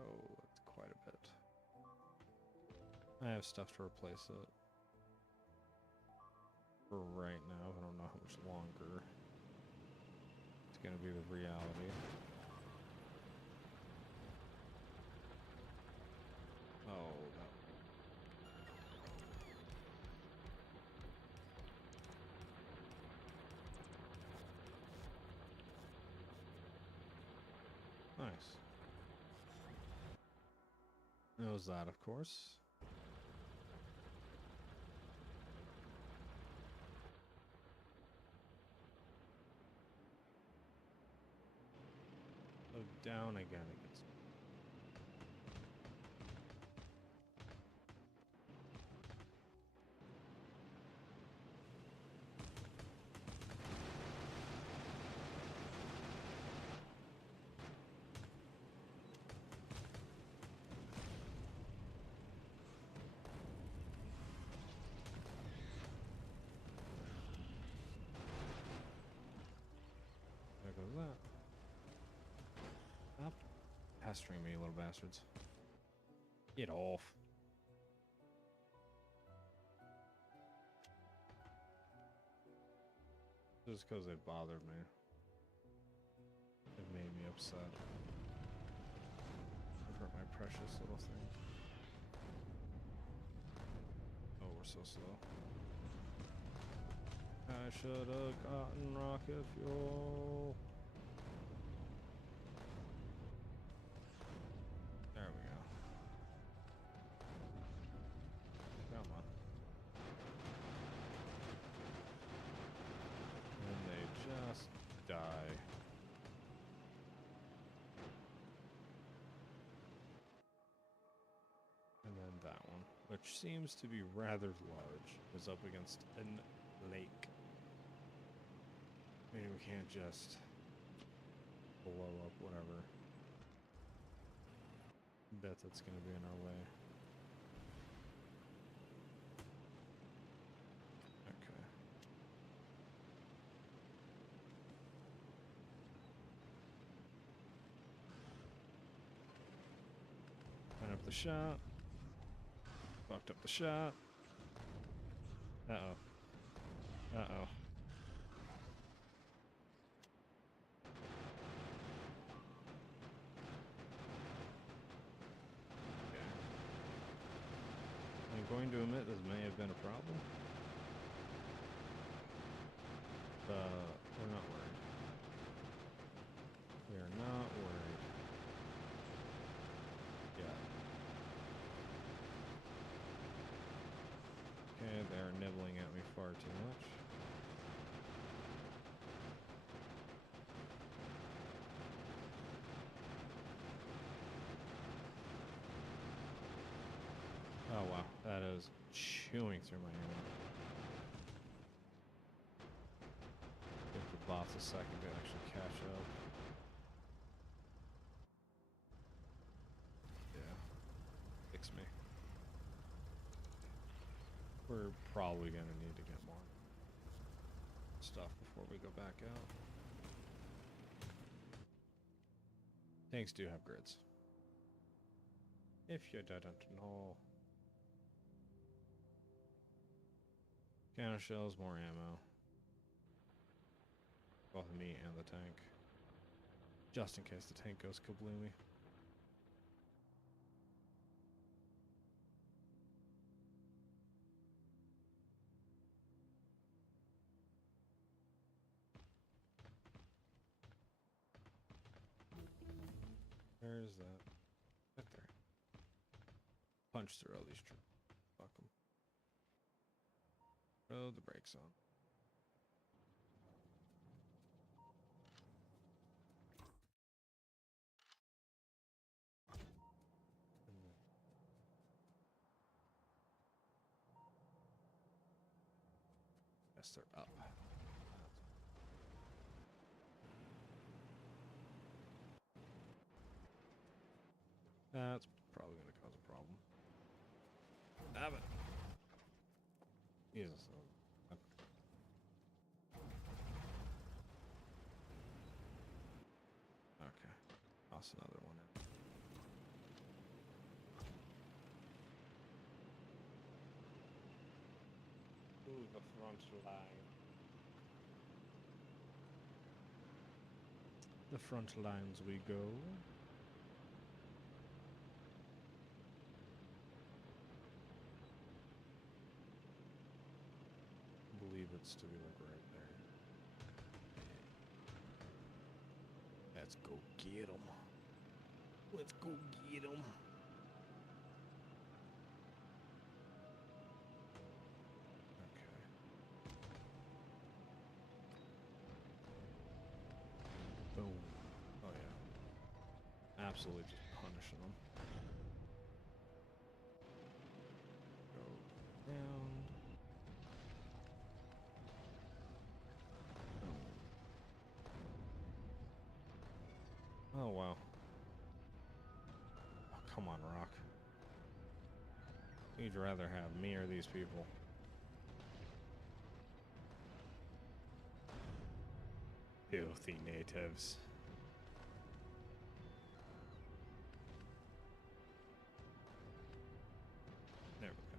Oh, that's quite a bit. I have stuff to replace it. For right now, I don't know how much longer it's gonna be the reality. Oh, no. Nice. Knows that, of course. So down again against. There goes that. Stop pestering me, you little bastards. Get off. Just because they bothered me. It made me upset. Hurt my precious little thing. Oh, we're so slow. I should have gotten rocket fuel. There we go. Come on. And they just die. And then that one, which seems to be rather large, is up against a lake. I mean, we can't just blow up whatever. Bet that's going to be in our way. Okay. Line up the shot. Fucked up the shot. Uh-oh. Uh-oh. going to admit this may have been a problem, but we're not worried. We are not worried. Yeah. Okay, they're nibbling at me far too much. Oh wow, that is chewing through my ammo. Give the bots a second to actually catch up. Yeah, fix me. We're probably gonna need to get more stuff before we go back out. Tanks do have grids. If you didn't know. Counter shells, more ammo. Both me and the tank. Just in case the tank goes kabloomy. Where's that? Right there. Punch through all these troops. Fuck them. Throw the brakes on. Yes, they're up. That's probably going to cause a problem. Damn it. Jesus. Okay. Toss another one in. Ooh, the front line. The front lines we go. I believe it's to be like right there. Let's go get them. Let's go get them. Okay. Boom. Oh yeah. Absolutely just punishing them. Go down. Oh wow. Oh, come on, Rock. You'd rather have me or these people. Filthy natives. There we go.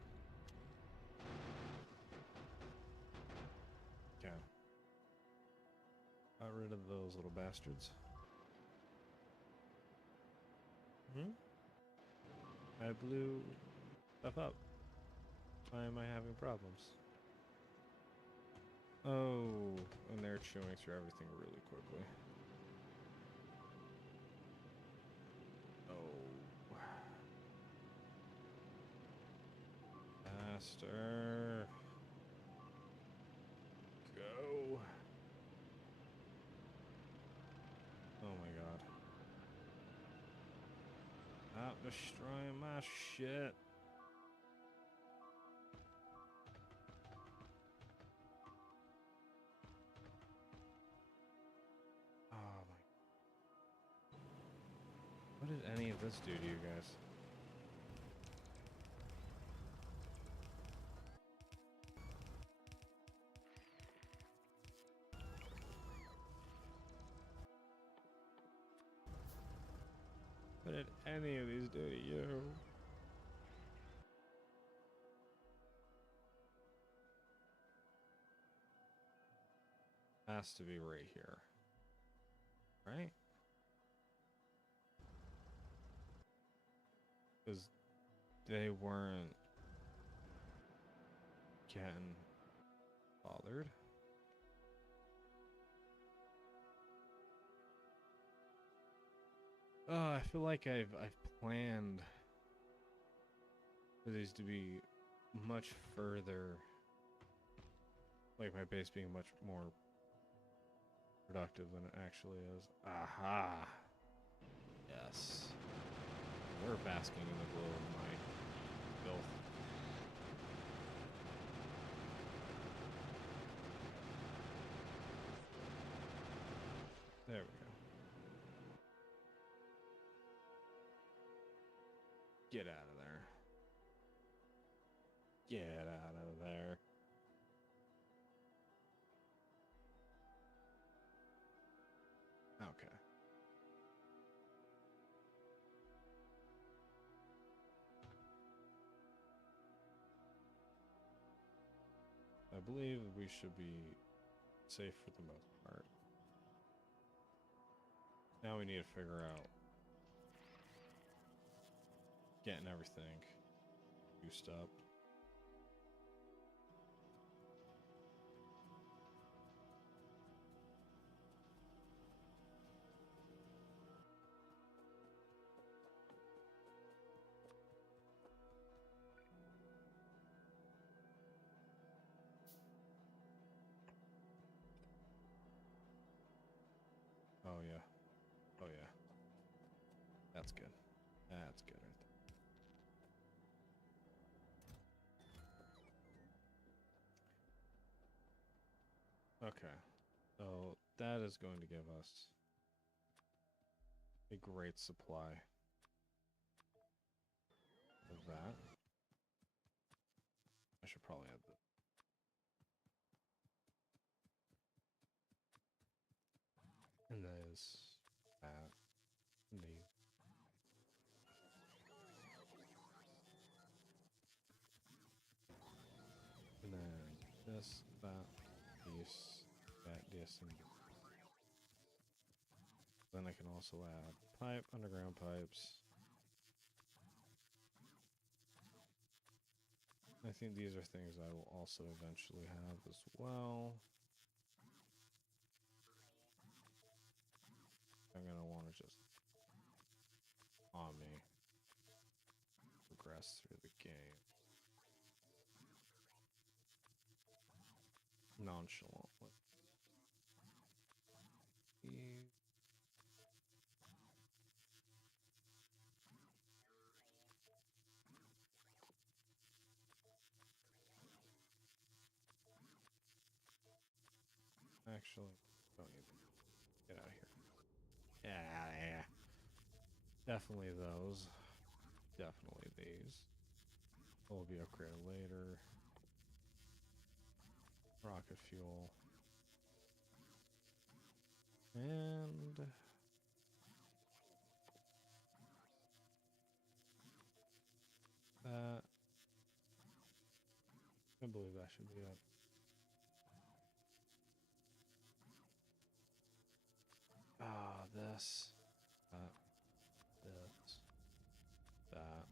Okay. Got rid of those little bastards. I blew stuff up. Why am I having problems? Oh, and they're chewing through everything really quickly. Oh. Faster. Go. Oh my god. Stop destroying my shit. Oh my. What did any of this do to you guys? What did any of these do to you? Has to be right here. Right? Because they weren't getting bothered. I feel like I've planned for these to be much further, like my base being much more productive than it actually is. Aha! Yes. We're basking in the glow of my filth. There we go. Get out of there. Get out of there. Okay. I believe we should be safe for the most part. Now we need to figure out getting everything used up. Oh yeah. Oh yeah. That's good. That's good right there. Okay. So that is going to give us a great supply of that. I should probably add the and there's that and these. And then this, that, this, and this. Then I can also add underground pipes. I think these are things I will also eventually have as well. I'm gonna want to just on me progress through the game nonchalantly. Actually, don't even get out of here. Yeah. Definitely those. Definitely these. Will be upgraded later. Rocket fuel. And that. I believe that should be it. This. This. That.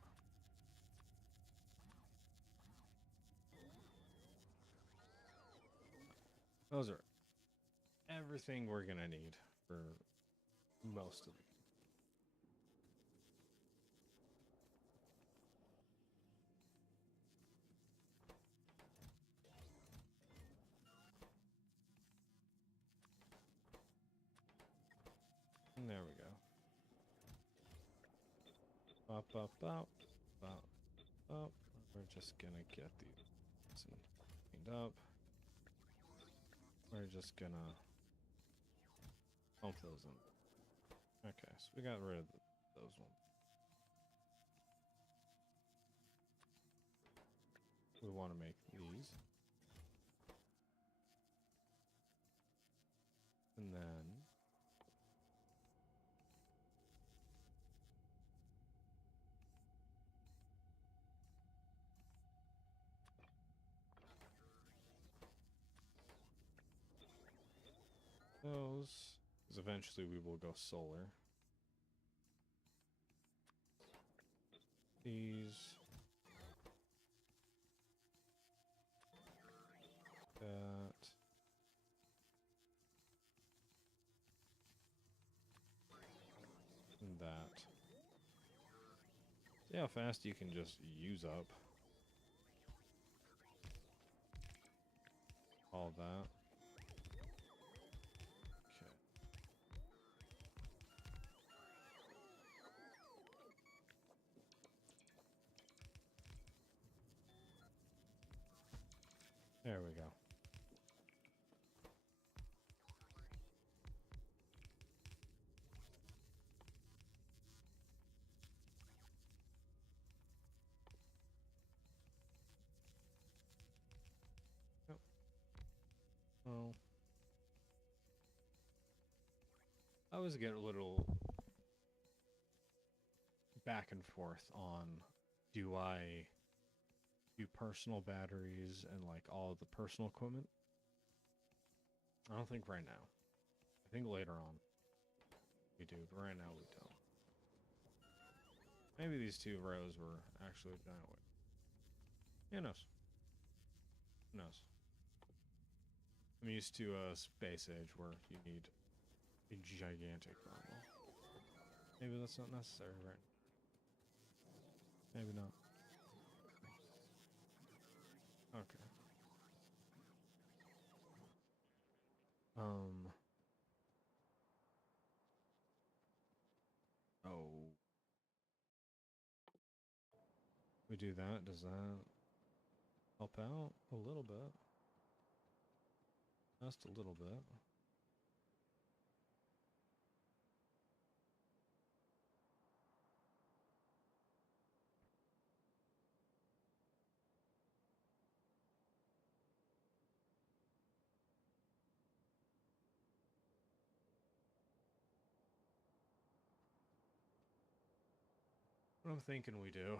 Those are everything we're gonna need for most of it. And there we go. Up, up, up, up, up. We're just gonna get these cleaned up. We're just gonna pump those in. Okay, so we got rid of those ones. We want to make these. And then those, because eventually we will go solar. These. See how fast you can just use up all that. Okay. There we go. Yep. Oh. I always get a little back and forth on, do I do personal batteries and like all of the personal equipment? I don't think right now. I think later on we do, but right now we don't. Maybe these 2 rows were actually a giant way. Who knows? Who knows? I'm used to a space age where you need a gigantic normal. Maybe that's not necessary right now. Maybe not. Okay. Oh. We do that, does that help out? A little bit. Just a little bit. What I'm thinking we do,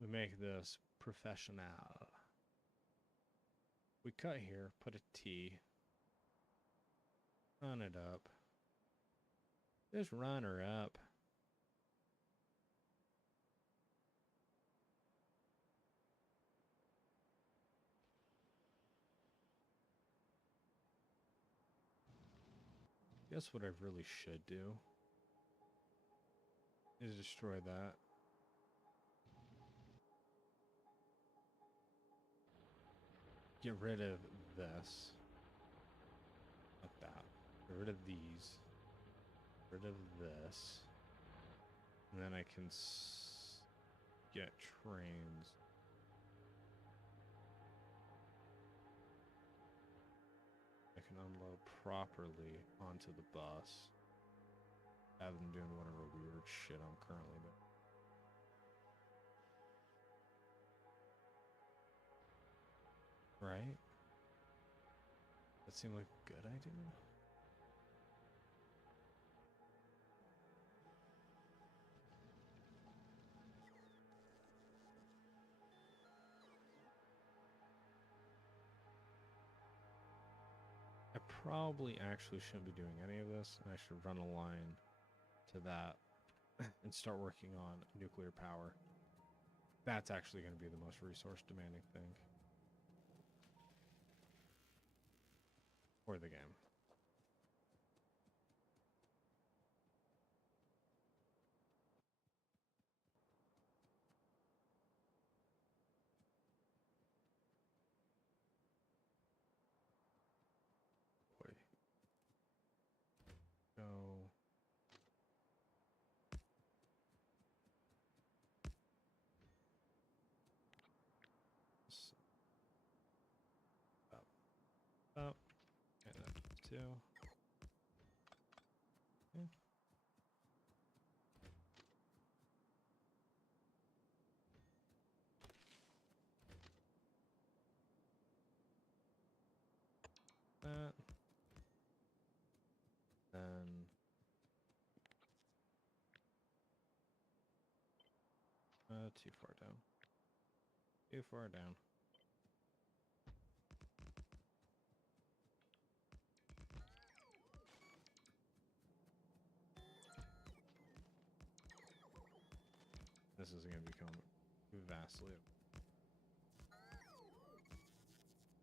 we make this professional. We cut here, put a T, run it up. Just run her up. Guess what I really should do is destroy that. Get rid of this. Like that. Get rid of these. Get rid of this. And then I can get trains. I can unload properly onto the bus. Have them doing whatever weird shit I'm currently doing. Right? That seemed like a good idea? I probably actually shouldn't be doing any of this, and I should run a line to that and start working on nuclear power. That's actually going to be the most resource demanding thing for the game. Boy. Go. Up. Up. And then 2. Okay. That. Then too far down. Too far down. This is going to become vastly.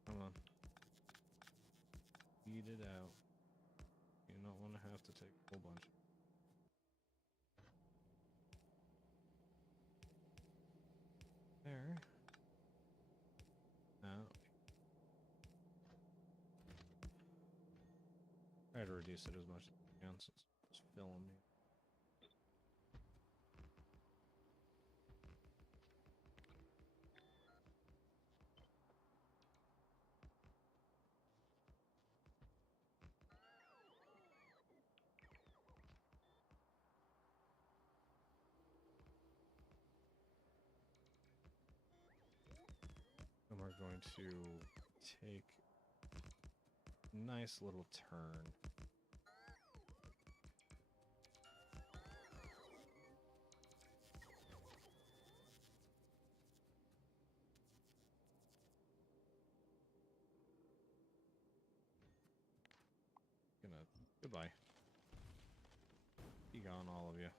Come on. Eat it out. You don't want to have to take a whole bunch. reduce it as much as I can since it's filling me. And we're going to take a nice little turn. Goodbye. Be gone, all of you.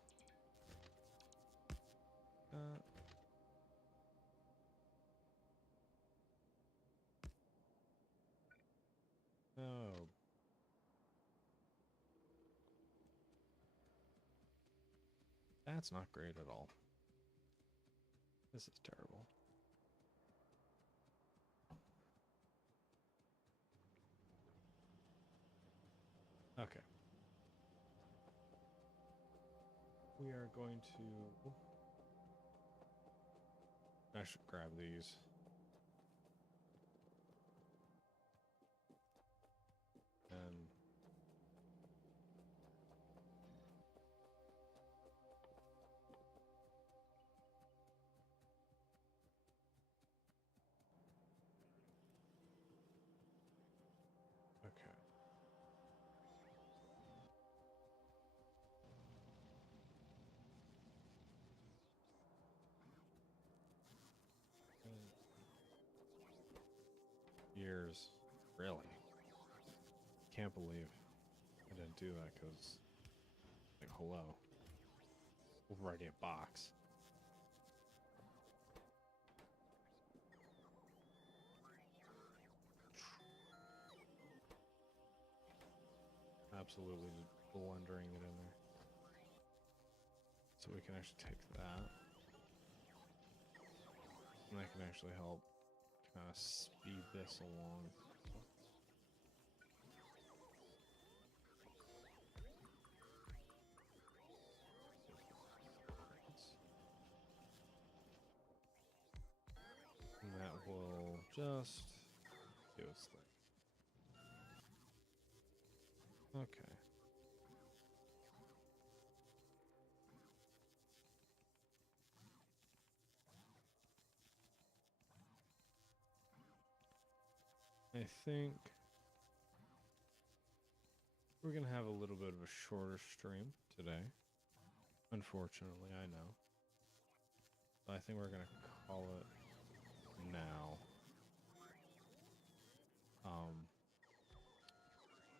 Oh. That's not great at all. This is terrible. Okay. We are going to... I should grab these. And... Okay. Years. Really? Can't believe I didn't do that because, like, hello. Already a box. Absolutely just blundering it in there. So we can actually take that. And that can actually help kind of speed this along. And that will just do its thing. Okay. I think we're going to have a little bit of a shorter stream today. Unfortunately, I know. But I think we're going to call it now.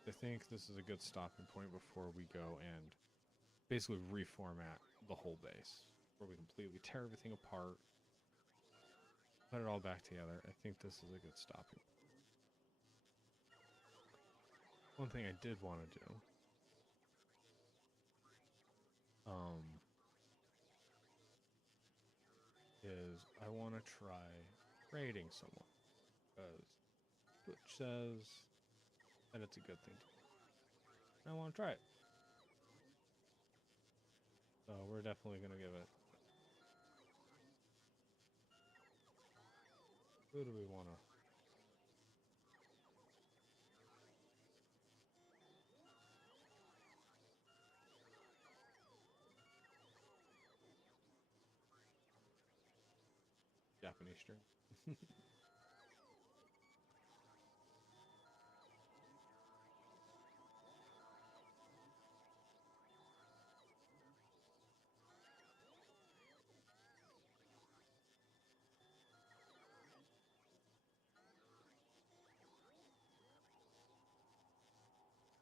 I think this is a good stopping point before we go and basically reformat the whole base, where we completely tear everything apart, put it all back together. I think this is a good stopping point. One thing I did want to do is I want to try raiding someone, because Twitch says that it's a good thing to do. I want to try it. So we're definitely going to give it. Who do we want to? Japanese stream.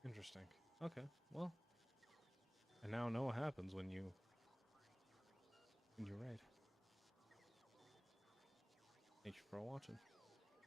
Interesting. Okay, well, I now know what happens when you raid. Thank you for watching.